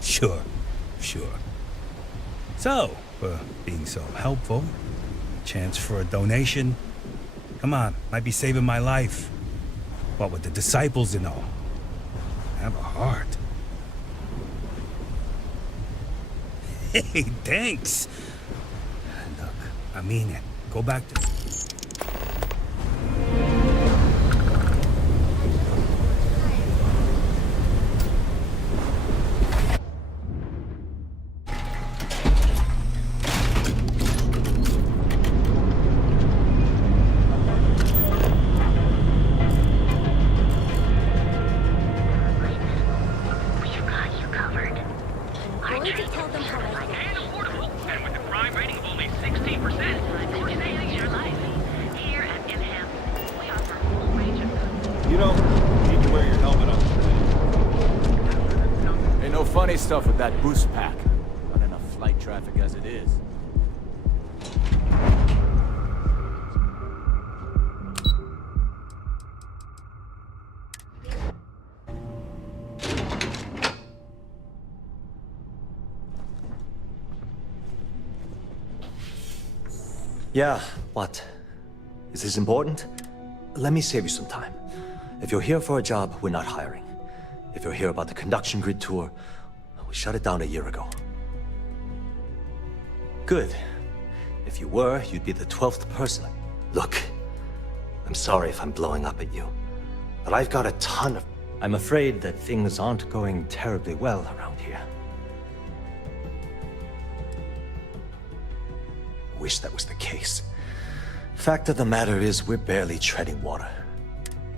Sure. So, for being so helpful, chance for a donation. Come on, might be saving my life. What with the disciples and all. Have a heart. Hey, thanks. Look, I mean it. Go back to... You don't need to wear your helmet on today. Ain't no funny stuff with that boost pack. Not enough flight traffic as it is. Yeah, what? Is this important? Let me save you some time. If you're here for a job, we're not hiring. If you're here about the conduction grid tour, we shut it down a year ago. Good. If you were, you'd be the 12th person. Look, I'm sorry if I'm blowing up at you, but I've got a ton of... I'm afraid that things aren't going terribly well around here. Wish that was the case. Fact of the matter is, we're barely treading water.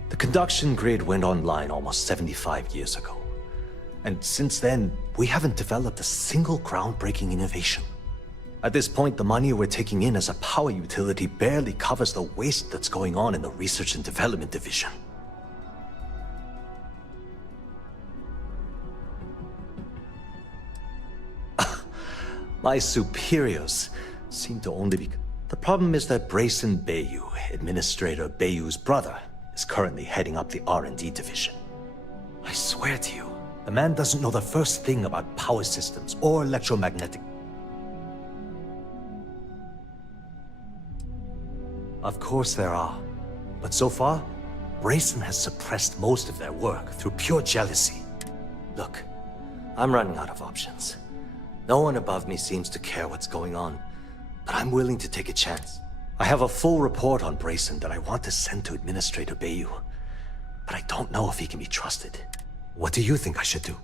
The conduction grid went online almost 75 years ago. And since then, we haven't developed a single groundbreaking innovation. At this point, the money we're taking in as a power utility barely covers the waste that's going on in the research and development division. My superiors seem to only be... The problem is that Brayson Bayou, Administrator Bayou's brother, is currently heading up the R&D division. I swear to you, the man doesn't know the first thing about power systems or electromagnetic... Of course there are. But so far, Brayson has suppressed most of their work through pure jealousy. Look, I'm running out of options. No one above me seems to care what's going on, but I'm willing to take a chance. I have a full report on Brayson that I want to send to Administrator Bayou, but I don't know if he can be trusted. What do you think I should do?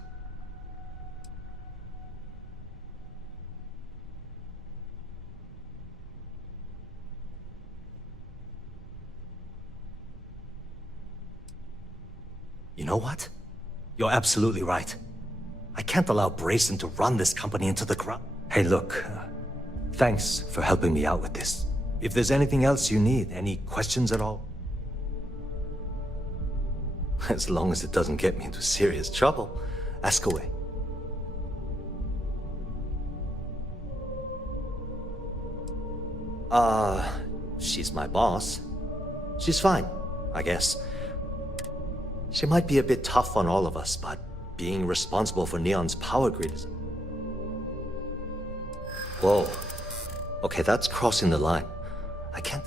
You know what? You're absolutely right. I can't allow Brayson to run this company into the ground. Hey, look, thanks for helping me out with this. If there's anything else you need, any questions at all? As long as it doesn't get me into serious trouble, ask away. She's my boss. She's fine, I guess. She might be a bit tough on all of us, but being responsible for Neon's power grid is... Whoa. Okay, that's crossing the line. I can't...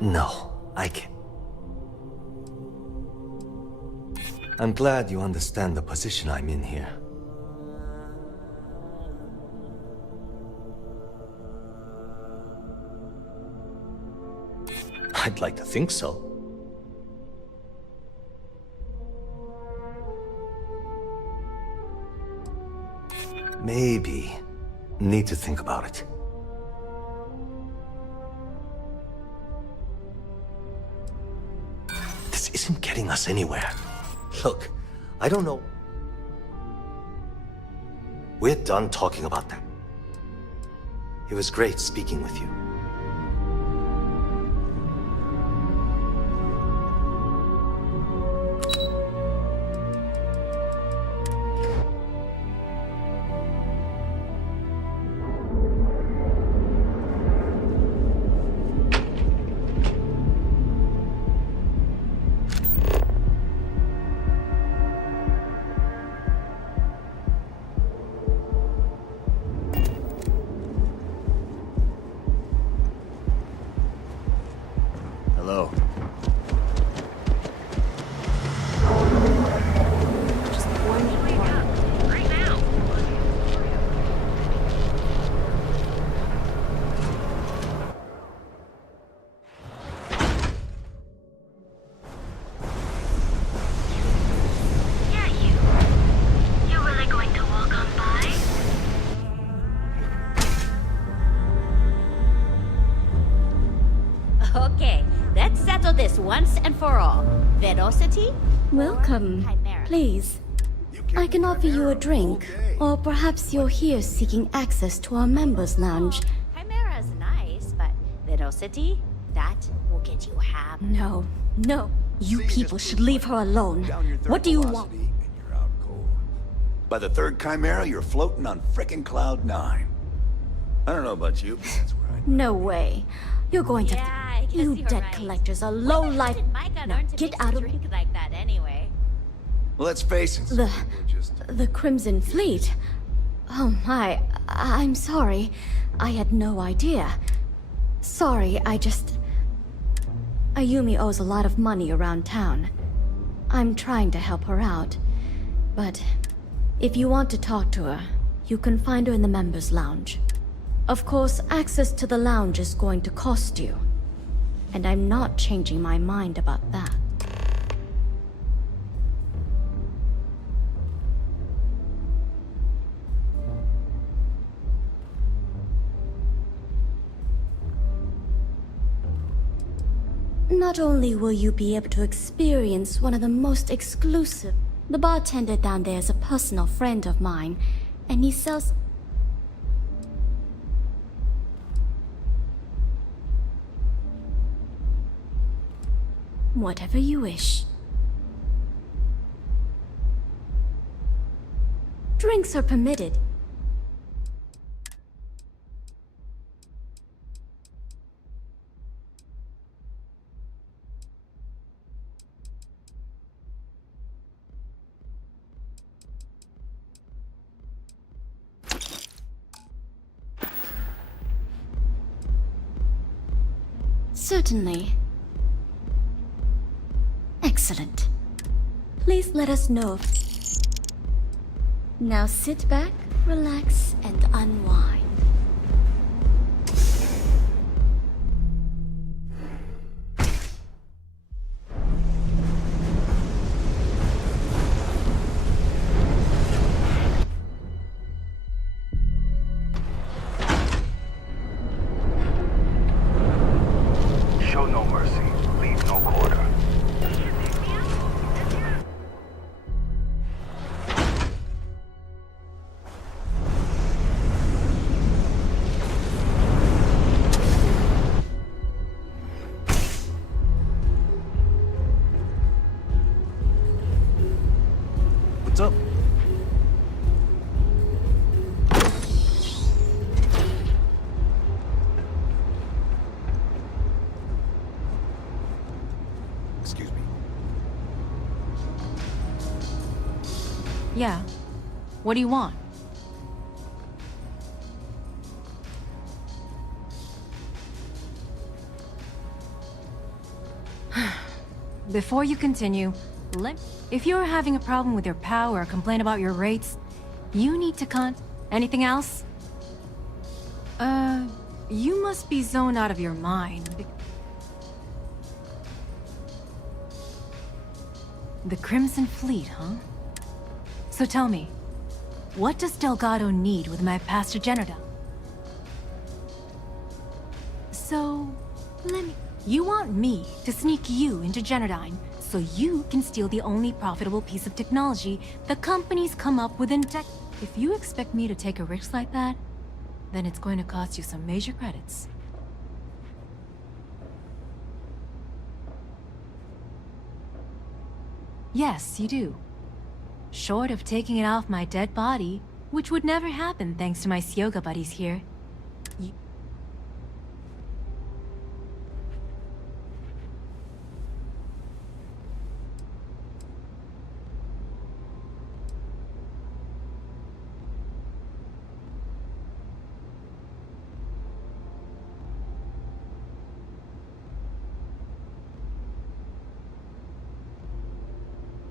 No, I can't. I'm glad you understand the position I'm in here. I'd like to think so. Maybe. Need to think about it. This isn't getting us anywhere. Look, I don't know. We're done talking about that. It was great speaking with you. Hello. You really going to walk on by? Okay, let's settle this once and for all. Velocity? Welcome. Please. You I can offer you a drink, or perhaps you're here seeking access to our members' lounge. Chimera's nice, but Little City, that will get you ham. No, no. You people should leave her alone. What do you want? By the third Chimera, you're floating on frickin' Cloud 9. I don't know about you, but that's where I... No way. You're going to... You debt collectors are low-life... Now get out of... Drink like that anyway. Well, let's face it. The Crimson Fleet? Oh my, I'm sorry. I had no idea. Sorry, Ayumi owes a lot of money around town. I'm trying to help her out. But if you want to talk to her, you can find her in the members' lounge. Of course, access to the lounge is going to cost you. And I'm not changing my mind about that. Not only will you be able to experience one of the most exclusive... The bartender down there is a personal friend of mine, and he sells... Whatever you wish. Drinks are permitted. Certainly. Excellent. Please let us know if... Now sit back, relax, and unwind. Show no mercy, leave no quarter. What's up? Excuse me. Yeah. What do you want? Before you continue, if you're having a problem with your POW or complain about your rates, you need to Anything else? You must be zoned out of your mind. The Crimson Fleet, huh? So tell me, what does Delgado need with my Pastor Generda? So, You want me to sneak you into Generdyne so you can steal the only profitable piece of technology the company's come up with in tech. If you expect me to take a risk like that, then it's going to cost you some major credits. Yes, you do. Short of taking it off my dead body, which would never happen thanks to my Syoga buddies here.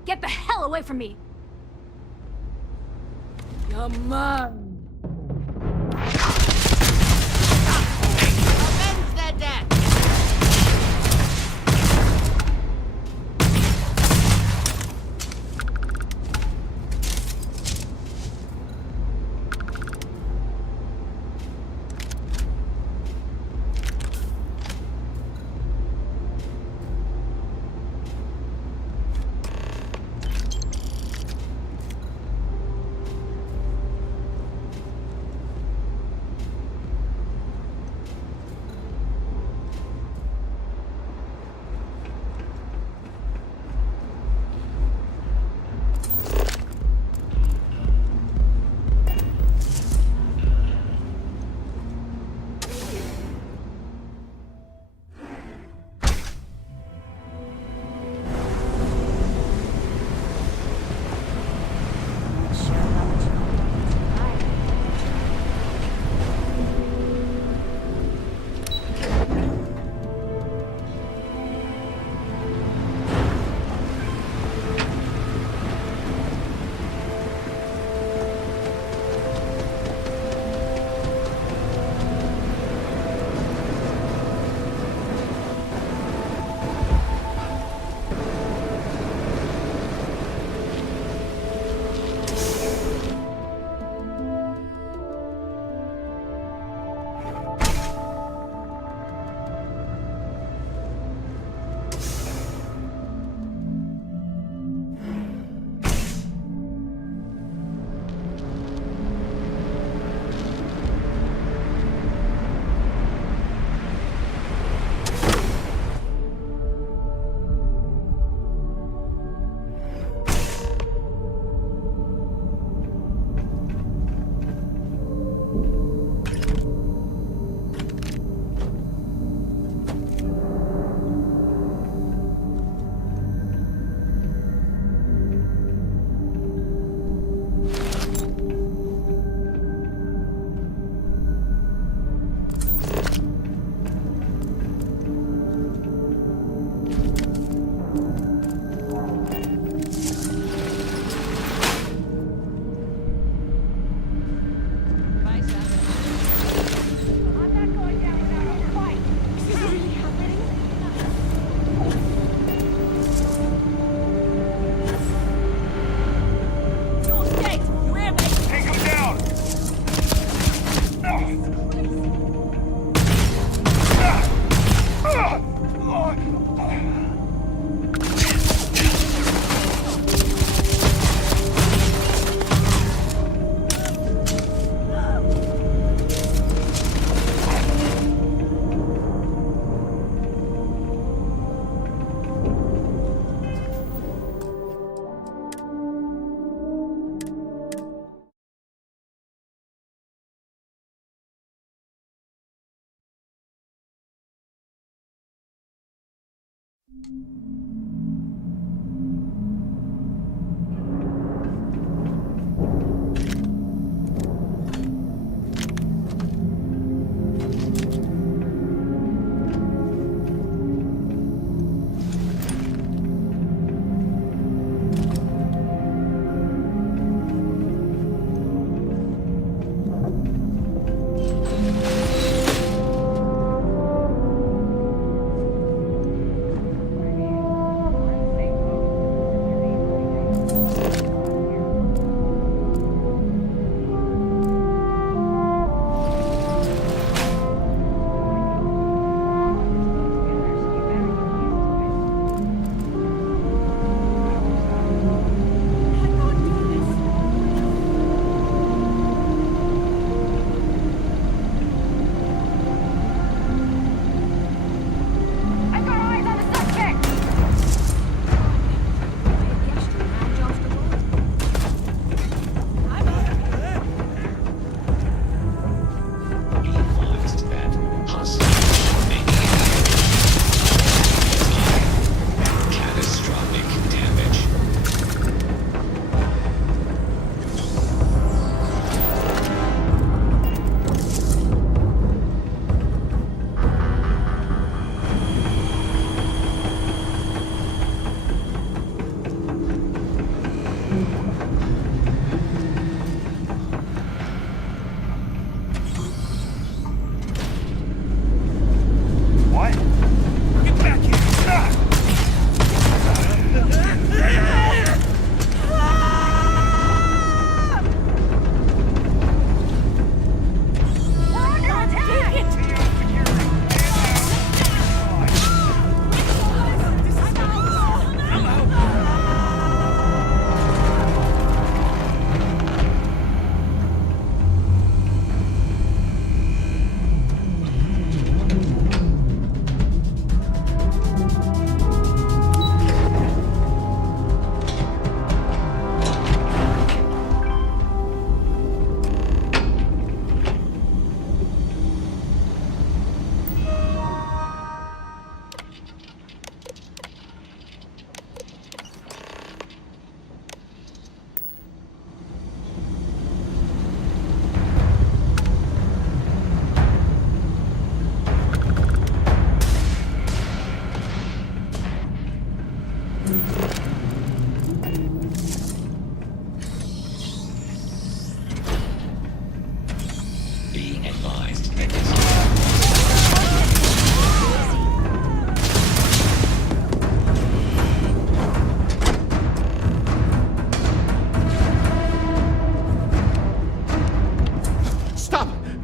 Get the hell away from me! Come on!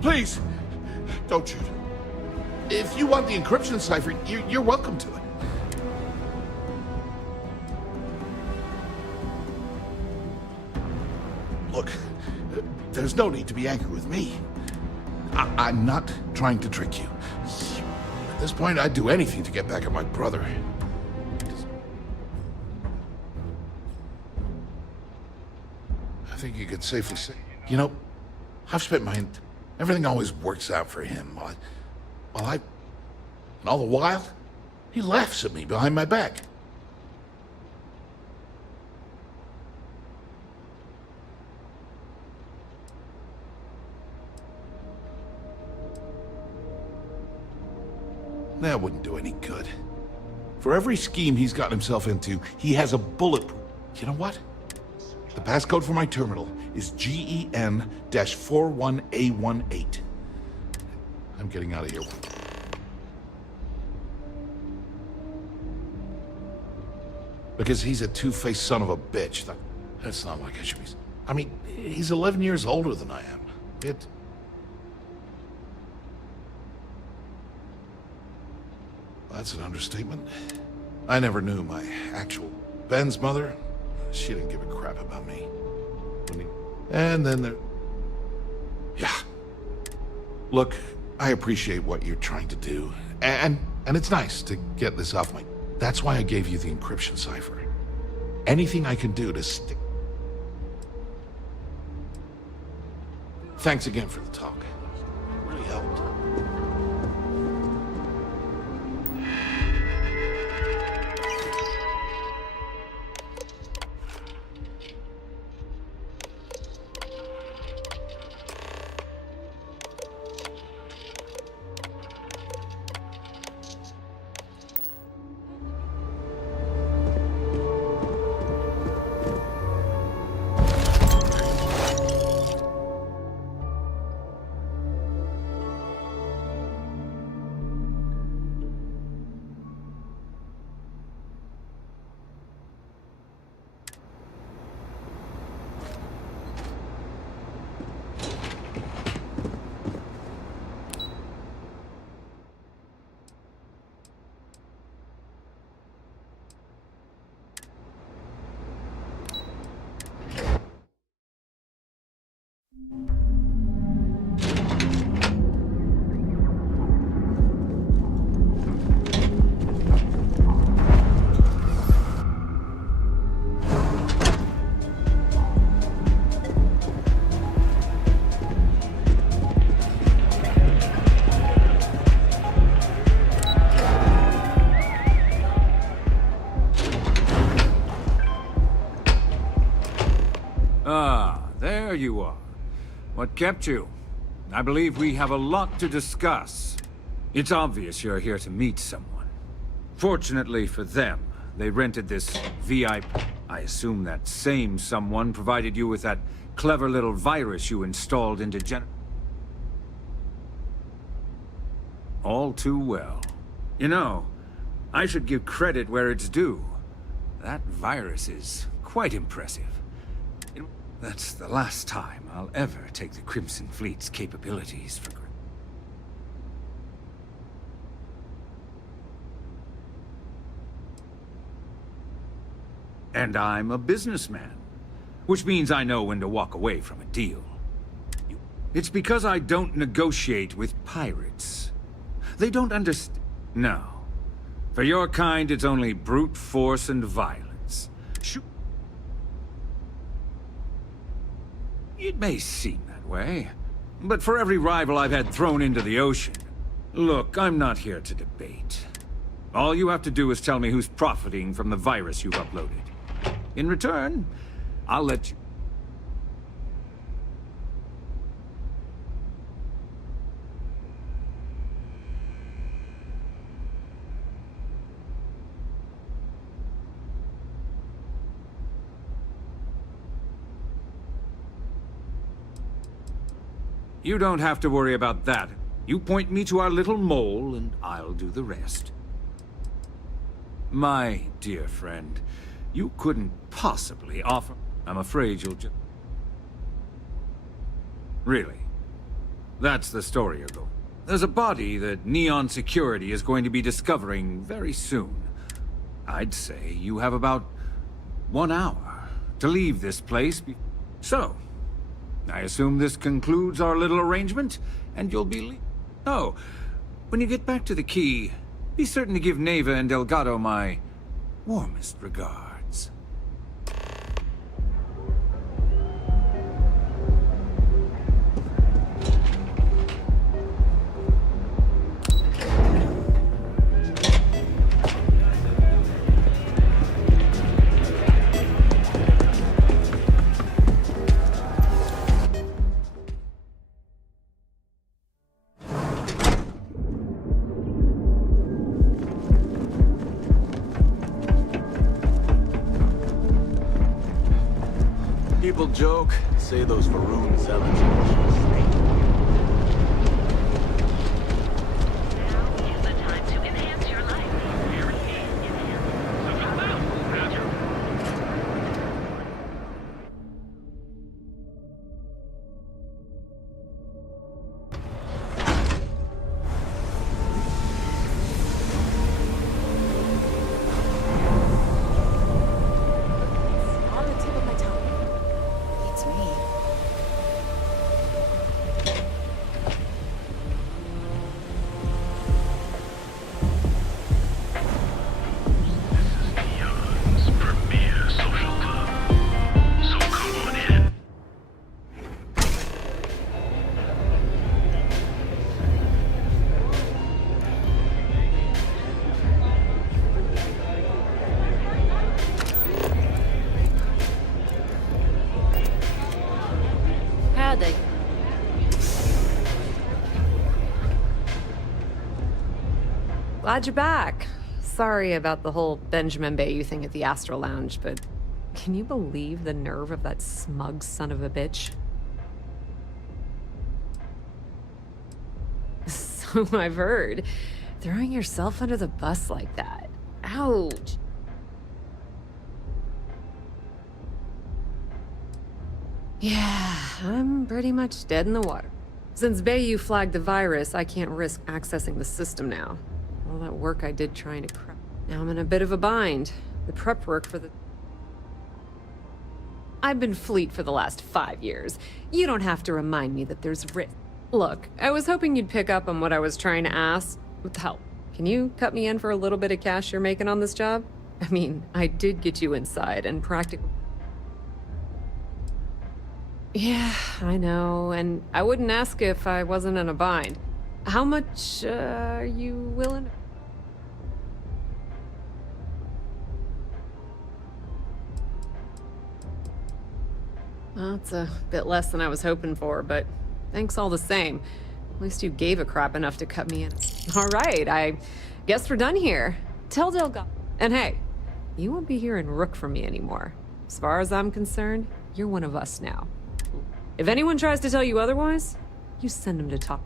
Please, don't shoot. If you want the encryption cipher, you're welcome to it. Look, there's no need to be angry with me. I'm not trying to trick you. At this point, I'd do anything to get back at my brother. I think you could safely say, you know, I've spent everything always works out for him. And all the while, he laughs at me behind my back. That wouldn't do any good. For every scheme he's gotten himself into, he has a bulletproof. You know what? The passcode for my terminal is GEN-41A18. I'm getting out of here. Because he's a two-faced son of a bitch. That's not like I should be... I mean, he's 11 years older than I am. That's an understatement. I never knew my actual Ben's mother. She didn't give a crap about me. And then there... Yeah. Look, I appreciate what you're trying to do. And it's nice to get this off my... That's why I gave you the encryption cipher. Anything I can do to stick... Thanks again for the talk. It really helped. there you are. What kept you? I believe we have a lot to discuss. It's obvious you're here to meet someone. Fortunately for them, they rented this VIP. I assume that same someone provided you with that clever little virus you installed into All too well. You know, I should give credit where it's due. That virus is quite impressive. That's the last time I'll ever take the Crimson Fleet's capabilities for granted. And I'm a businessman, which means I know when to walk away from a deal. It's because I don't negotiate with pirates. They don't understand. No. For your kind, it's only brute force and violence. Shoot. It may seem that way, but for every rival I've had thrown into the ocean... Look, I'm not here to debate. All you have to do is tell me who's profiting from the virus you've uploaded. In return, I'll let you... You don't have to worry about that. You point me to our little mole, and I'll do the rest. My dear friend, you couldn't possibly offer... I'm afraid you'll just... Really? That's the story you're going. There's a body that Neon Security is going to be discovering very soon. I'd say you have about 1 hour to leave this place. So, I assume this concludes our little arrangement, and you'll be Oh, when you get back to the key, be certain to give Neva and Delgado my warmest regards. People joke, say those Varun zealots. Glad you're back. Sorry about the whole Benjamin Bayou thing at the Astral Lounge, but can you believe the nerve of that smug son of a bitch? So I've heard. Throwing yourself under the bus like that. Ouch. Yeah, I'm pretty much dead in the water. Since Bayou flagged the virus, I can't risk accessing the system now. All that work I did trying to prep. Now I'm in a bit of a bind. The prep work for the... I've been fleet for the last 5 years. You don't have to remind me that there's risk. Look, I was hoping you'd pick up on what I was trying to ask. With help. Can you cut me in for a little bit of cash you're making on this job? I mean, I did get you inside and practically... Yeah, I know, and I wouldn't ask if I wasn't in a bind. How much, are you willing? Well, it's a bit less than I was hoping for, but thanks all the same. At least you gave a crap enough to cut me in. All right, I guess we're done here. Tell Delgado. And hey, you won't be hearing Rook from me anymore. As far as I'm concerned, you're one of us now. If anyone tries to tell you otherwise, you send them to talk.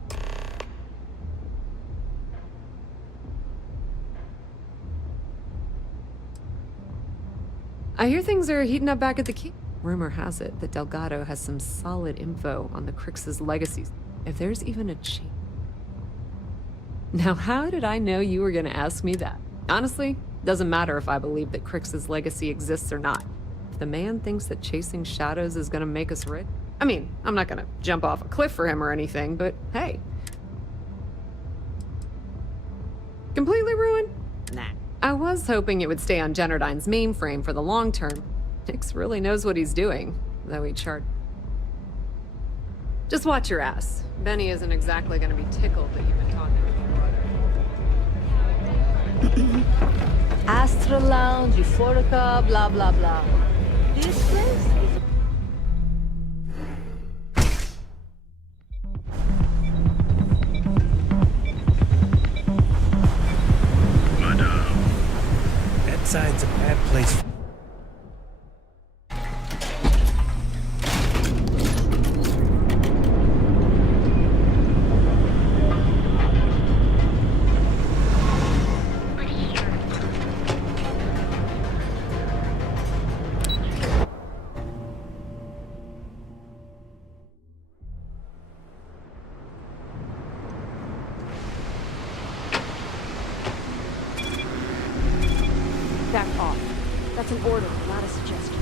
I hear things are heating up back at the key. Rumor has it that Delgado has some solid info on the Crix's legacies. If there's even a chance. Now, how did I know you were gonna ask me that? Honestly, doesn't matter if I believe that Crix's legacy exists or not. If the man thinks that chasing shadows is gonna make us rich, I mean, I'm not gonna jump off a cliff for him or anything, but hey. Completely ruined? Nah. I was hoping it would stay on Generdyne's mainframe for the long term. Nix really knows what he's doing, though he charged. Just watch your ass. Benny isn't exactly gonna be tickled that you've been talking to your brother. Astra Lounge, Euphorica, blah blah blah. This place is... Madame, that side's a bad place. Back off. That's an order, not a suggestion.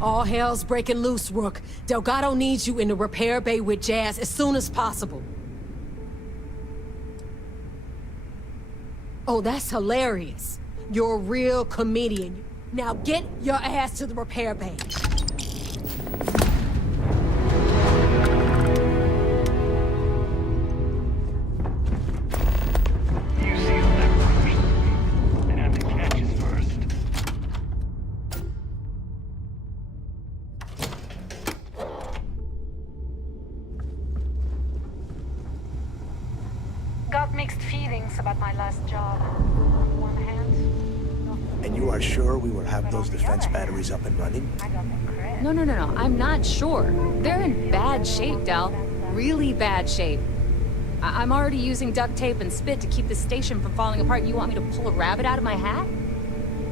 All hell's breaking loose, Rook. Delgado needs you in the repair bay with Jazz as soon as possible. Oh, that's hilarious. You're a real comedian. Now get your ass to the repair bay. You see the left first. And have to catch us first. mixed feelings about my last job. On one hand, And you are sure we will have those defense batteries up and running? No, I'm not sure. They're in bad shape, Del. Really bad shape. I'm already using duct tape and spit to keep the station from falling apart, and you want me to pull a rabbit out of my hat?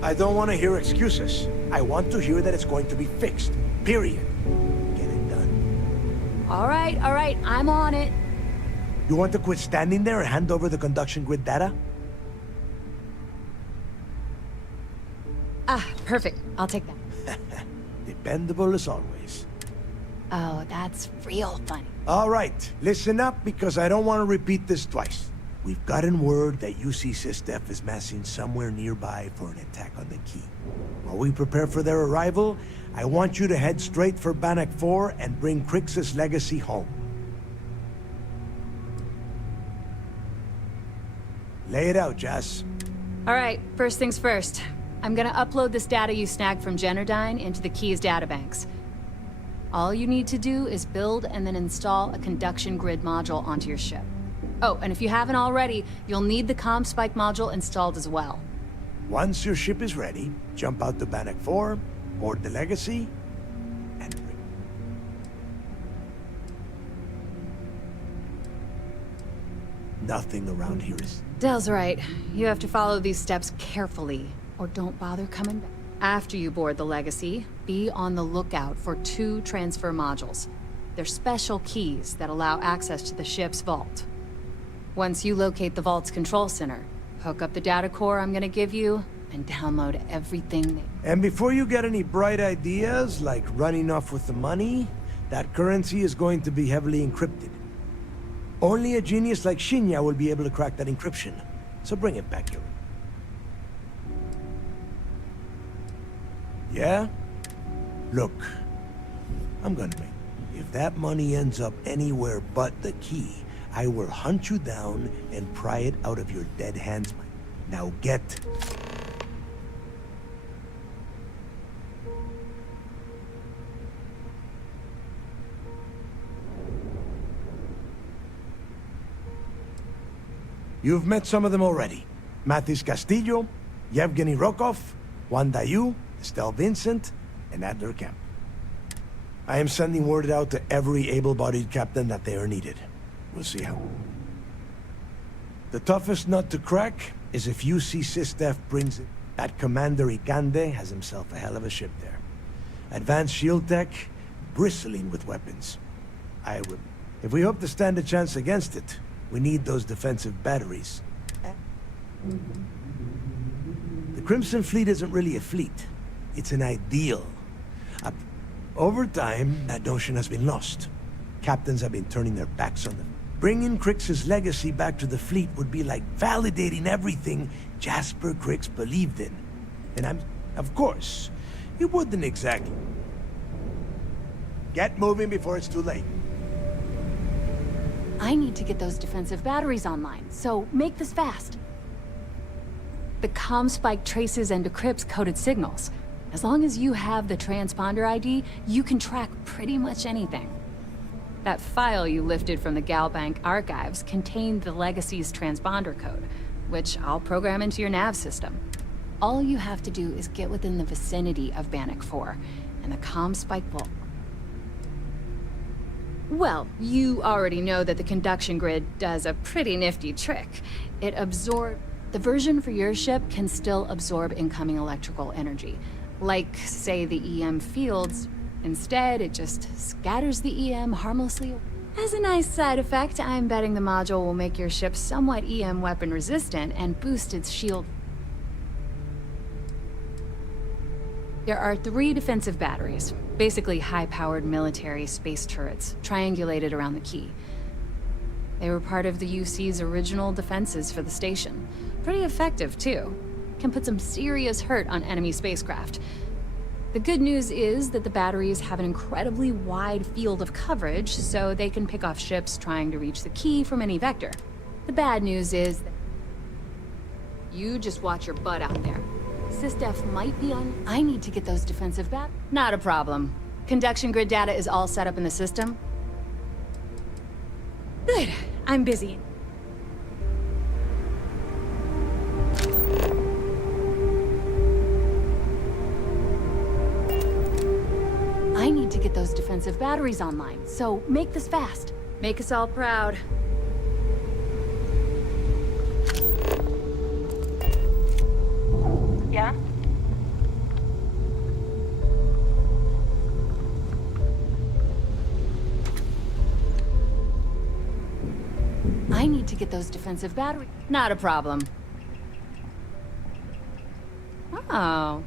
I don't want to hear excuses. I want to hear that it's going to be fixed. Period. Get it done. All right, I'm on it. You want to quit standing there and hand over the conduction grid data? Ah, perfect. I'll take that. Dependable as always. Oh, that's real funny. All right, listen up because I don't want to repeat this twice. We've gotten word that UC SysDef is massing somewhere nearby for an attack on the key. While we prepare for their arrival, I want you to head straight for Bannock 4 and bring Crix's legacy home. Lay it out, Jess. All right, first things first. I'm gonna upload this data you snagged from Generdyne into the Key's databanks. All you need to do is build and then install a conduction grid module onto your ship. Oh, and if you haven't already, you'll need the CommSpike module installed as well. Once your ship is ready, jump out to Bannock 4, board the Legacy, and bring... Nothing around here is... Del's right. You have to follow these steps carefully, or don't bother coming back. After you board the Legacy, be on the lookout for 2 transfer modules. They're special keys that allow access to the ship's vault. Once you locate the vault's control center, hook up the data core I'm gonna give you, and download everything. And before you get any bright ideas, like running off with the money, that currency is going to be heavily encrypted. Only a genius like Shinya will be able to crack that encryption. So bring it back here. Yeah? Look, I'm gonna make... If that money ends up anywhere but the key, I will hunt you down and pry it out of your dead hands. Now get... You've met some of them already. Mathis Castillo, Yevgeny Rokov, Juan Dayu, Estelle Vincent, and Adler Kemp. I am sending word out to every able-bodied captain that they are needed. We'll see how. The toughest nut to crack is if UC SysDef brings it. That Commander Ikande has himself a hell of a ship there. Advanced shield tech, bristling with weapons. If we hope to stand a chance against it, we need those defensive batteries. The Crimson Fleet isn't really a fleet. It's an ideal. Over time, that notion has been lost. Captains have been turning their backs on them. Bringing Crix's legacy back to the fleet would be like validating everything Jasper Crix believed in. And of course, it wouldn't exactly. Get moving before it's too late. I need to get those defensive batteries online, so make this fast. The CommSpike traces and decrypts coded signals. As long as you have the transponder ID, you can track pretty much anything. That file you lifted from the Galbank archives contained the Legacy's transponder code, which I'll program into your nav system. All you have to do is get within the vicinity of Bannock 4, and the CommSpike will... Well, you already know that the conduction grid does a pretty nifty trick. It absorbs... The version for your ship can still absorb incoming electrical energy. Like, say, the EM fields. Instead, it just scatters the EM harmlessly. As a nice side effect, I'm betting the module will make your ship somewhat EM weapon resistant and boost its shield. There are 3 defensive batteries, basically high-powered military space turrets, triangulated around the key. They were part of the UC's original defenses for the station. Pretty effective, too. Can put some serious hurt on enemy spacecraft. The good news is that the batteries have an incredibly wide field of coverage, so they can pick off ships trying to reach the key from any vector. The bad news is that you just watch your butt out there. SysDef might be on... I need to get those defensive Not a problem. Conduction grid data is all set up in the system. Good. I'm busy. defensive batteries online, so make this fast. Make us all proud. Yeah? I need to get those defensive batteries. Not a problem. Oh.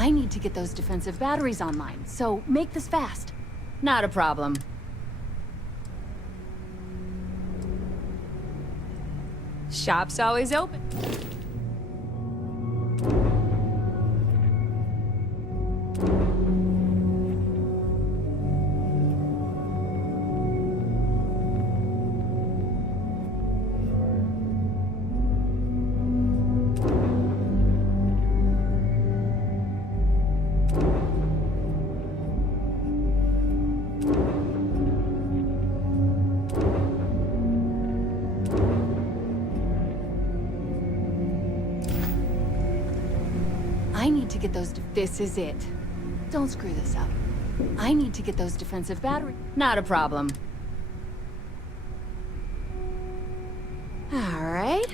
I need to get those defensive batteries online, so make this fast. Not a problem. Shop's always open. I need to get those. This is it. Don't screw this up. I need to get those defensive batteries. Not a problem. All right.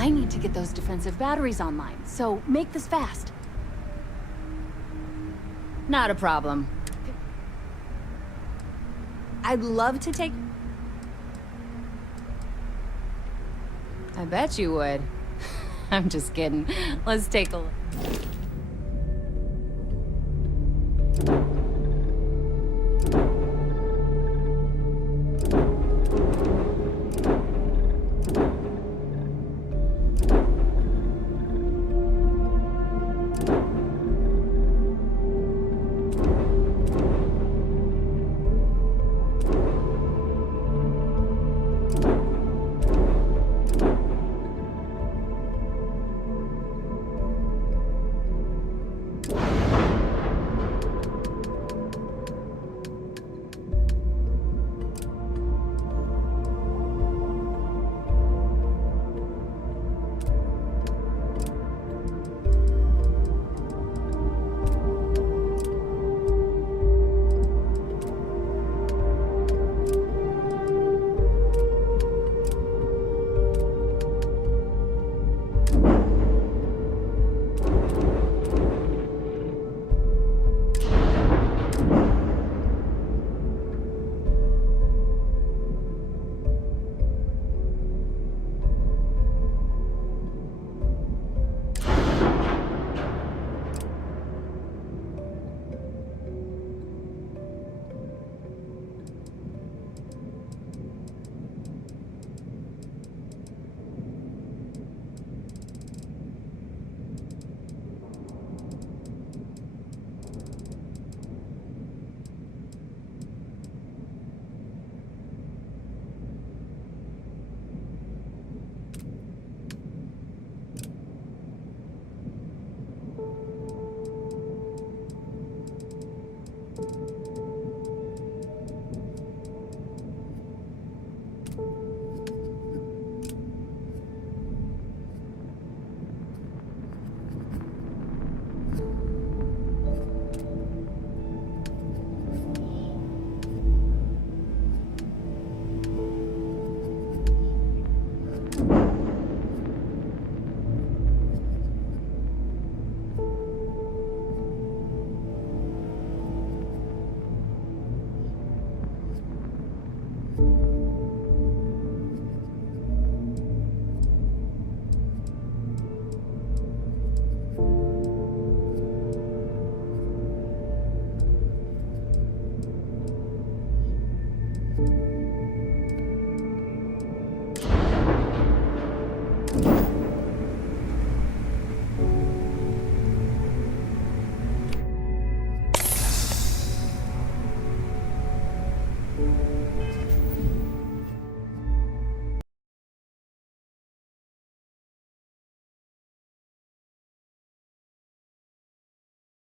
I need to get those defensive batteries online, so make this fast. Not a problem. I'd love to take... I bet you would. I'm just kidding. Let's take a look.